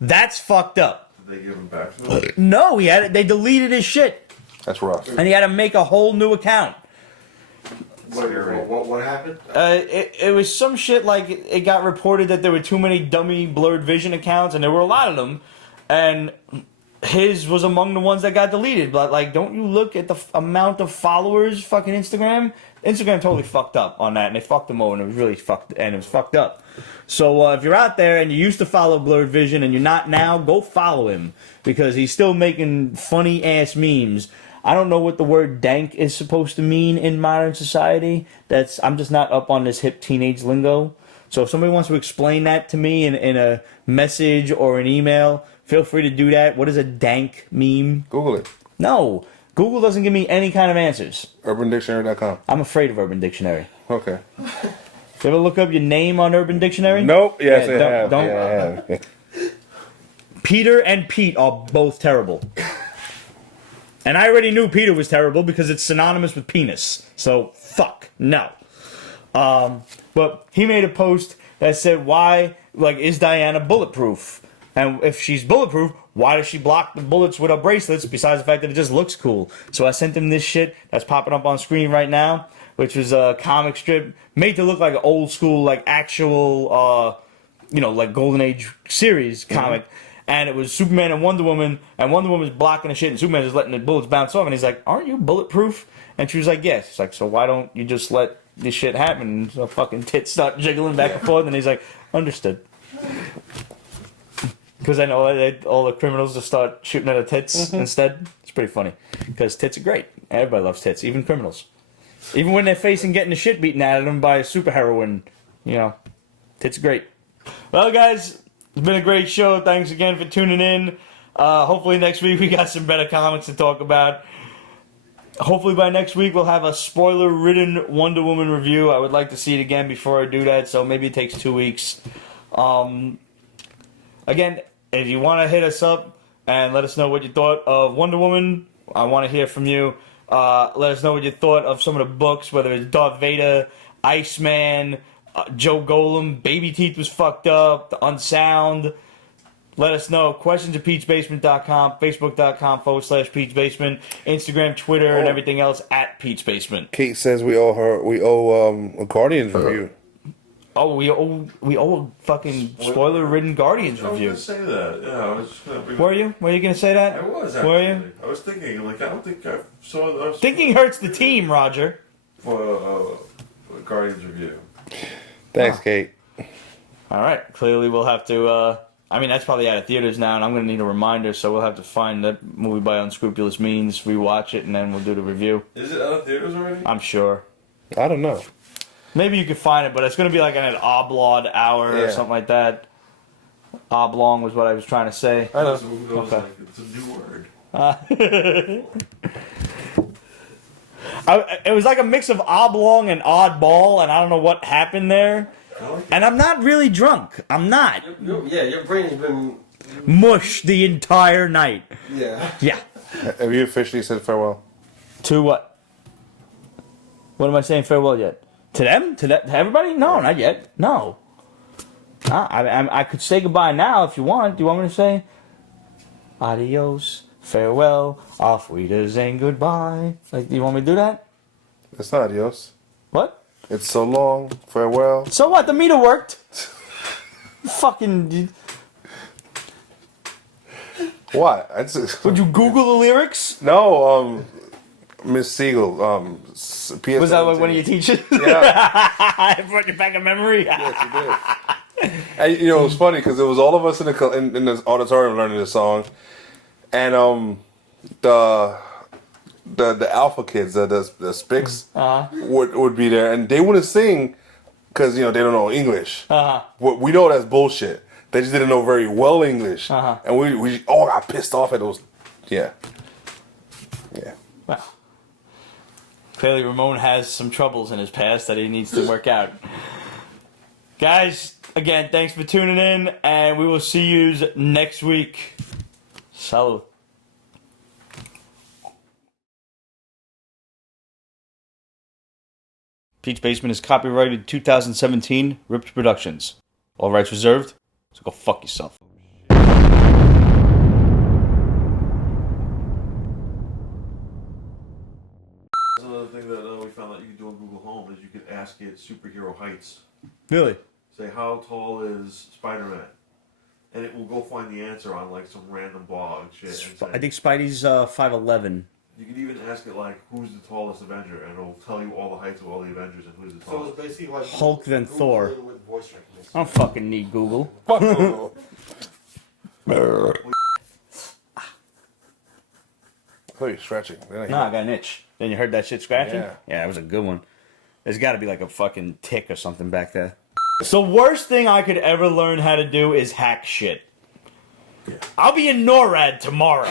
That's fucked up. Did they give him back to him? No, they deleted his shit. That's rough. And he had to make a whole new account. What happened? It was some shit like it got reported that there were too many dummy Blurred Vision accounts, and there were a lot of them. And his was among the ones that got deleted. But, like, don't you look at the amount of followers fucking Instagram? Instagram totally fucked up on that, and they fucked him over, and it was really fucked up. So, if you're out there and you used to follow Blurred Vision and you're not now, go follow him. Because he's still making funny-ass memes. I don't know what the word dank is supposed to mean in modern society. I'm just not up on this hip teenage lingo. So if somebody wants to explain that to me in a message or an email, feel free to do that. What is a dank meme? Google it. No. Google doesn't give me any kind of answers. UrbanDictionary.com. I'm afraid of Urban Dictionary. Okay. You ever look up your name on Urban Dictionary? Nope. Yes, Yeah, I have. don't- Yeah, I have. Peter and Pete are both terrible. And I already knew Peter was terrible because it's synonymous with penis. So, fuck. No. But he made a post that said, is Diana bulletproof? And if she's bulletproof, why does she block the bullets with her bracelets besides the fact that it just looks cool? So I sent him this shit that's popping up on screen right now, which was a comic strip made to look like an old school, like actual, like Golden Age series comic. And it was Superman and Wonder Woman was blocking the shit, and Superman just letting the bullets bounce off. And he's like, aren't you bulletproof? And she was like, yes. It's like, so why don't you just let this shit happen? And so fucking tits start jiggling back and forth. And he's like, understood. Because I know all the criminals just start shooting at her tits instead. It's pretty funny. Because tits are great. Everybody loves tits, even criminals. Even when they're facing getting the shit beaten out of them by a superheroine, tits are great. Well, guys, it's been a great show. Thanks again for tuning in. Hopefully next week we got some better comics to talk about. Hopefully by next week we'll have a spoiler-ridden Wonder Woman review. I would like to see it again before I do that, so maybe it takes 2 weeks. Again, if you want to hit us up and let us know what you thought of Wonder Woman, I want to hear from you. Let us know what you thought of some of the books, whether it's Darth Vader, Iceman, Joe Golem, Babyteeth was fucked up, the Unsound. Let us know. Questions at Pete'sBasement.com, Facebook.com/Pete'sBasement, Instagram, Twitter, and everything else at Pete's Basement. Kate says we owe a Guardians review. Oh, we owe a fucking spoiler-ridden Guardians I was review. gonna say that. Yeah, I was just gonna bring Were you? Were you gonna say that? I was Were actually. you? I was thinking, I don't think I saw those Thinking hurts the team, Roger. for a Guardians review. Thanks, Kate. All right. Clearly, we'll have to. That's probably out of theaters now, and I'm gonna need a reminder. So we'll have to find that movie by Unscrupulous Means, rewatch it, and then we'll do the review. Is it out of theaters already? I'm sure. I don't know. Maybe you can find it, but it's gonna be like an oblong hour or Yeah. something like that. Oblong was what I was trying to say. I know. So who knows, Okay. like, it's a new word. It was like a mix of oblong and oddball, and I don't know what happened there. And I'm not really drunk. I'm not. Your brain has been. Mush the entire night. Yeah. Yeah. Have you officially said farewell? To what? What am I saying farewell yet? To them? To everybody? No, not yet. No. I could say goodbye now if you want. Do you want me to say adios, farewell, auf Wiedersehen, goodbye? Like, do you want me to do that? It's not adios. What? It's so long, farewell. So what? The meter worked. Fucking. What? Would you Google the lyrics? No, Miss Siegel, PS. Was that like one of your teachers? Yeah. I brought you back a memory. Yes, you did. And you know, it was funny because it was all of us in the auditorium learning the song, and the alpha kids, the Spics, would be there, and they wouldn't sing because they don't know English. We know that's bullshit. They just didn't know very well English, and we all got pissed off at those. Yeah. Well, clearly Ramon has some troubles in his past that he needs to work out. Guys, again, thanks for tuning in, and we will see you next week. Salud. Pete's Basement is copyrighted 2017, Ripped Productions. All rights reserved, so go fuck yourself. Another thing that we found out you could do on Google Home is you could ask it superhero heights. Really? Say, how tall is Spider-Man? And it will go find the answer on like some random blog shit. And say, I think Spidey's 5'11". you could even ask it like, who's the tallest Avenger? And it'll tell you all the heights of all the Avengers and who's the So tallest. it's basically like Hulk then Googling Thor. with voice recognition. I don't fucking need Google. Fuck Google. I thought you were stretching. No, I got an itch. Then you heard that shit scratching? Yeah. Yeah, that was a good one. There's got to be like a fucking tick or something back there. The worst thing I could ever learn how to do is hack shit. I'll be in NORAD tomorrow.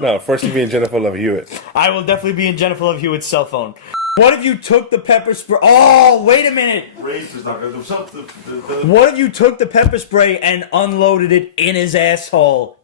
No, first you be in Jennifer Love Hewitt. I will definitely be in Jennifer Love Hewitt's cell phone. What if you took the pepper spray? Oh, wait a minute. Race is not going to do something. What if you took the pepper spray and unloaded it in his asshole?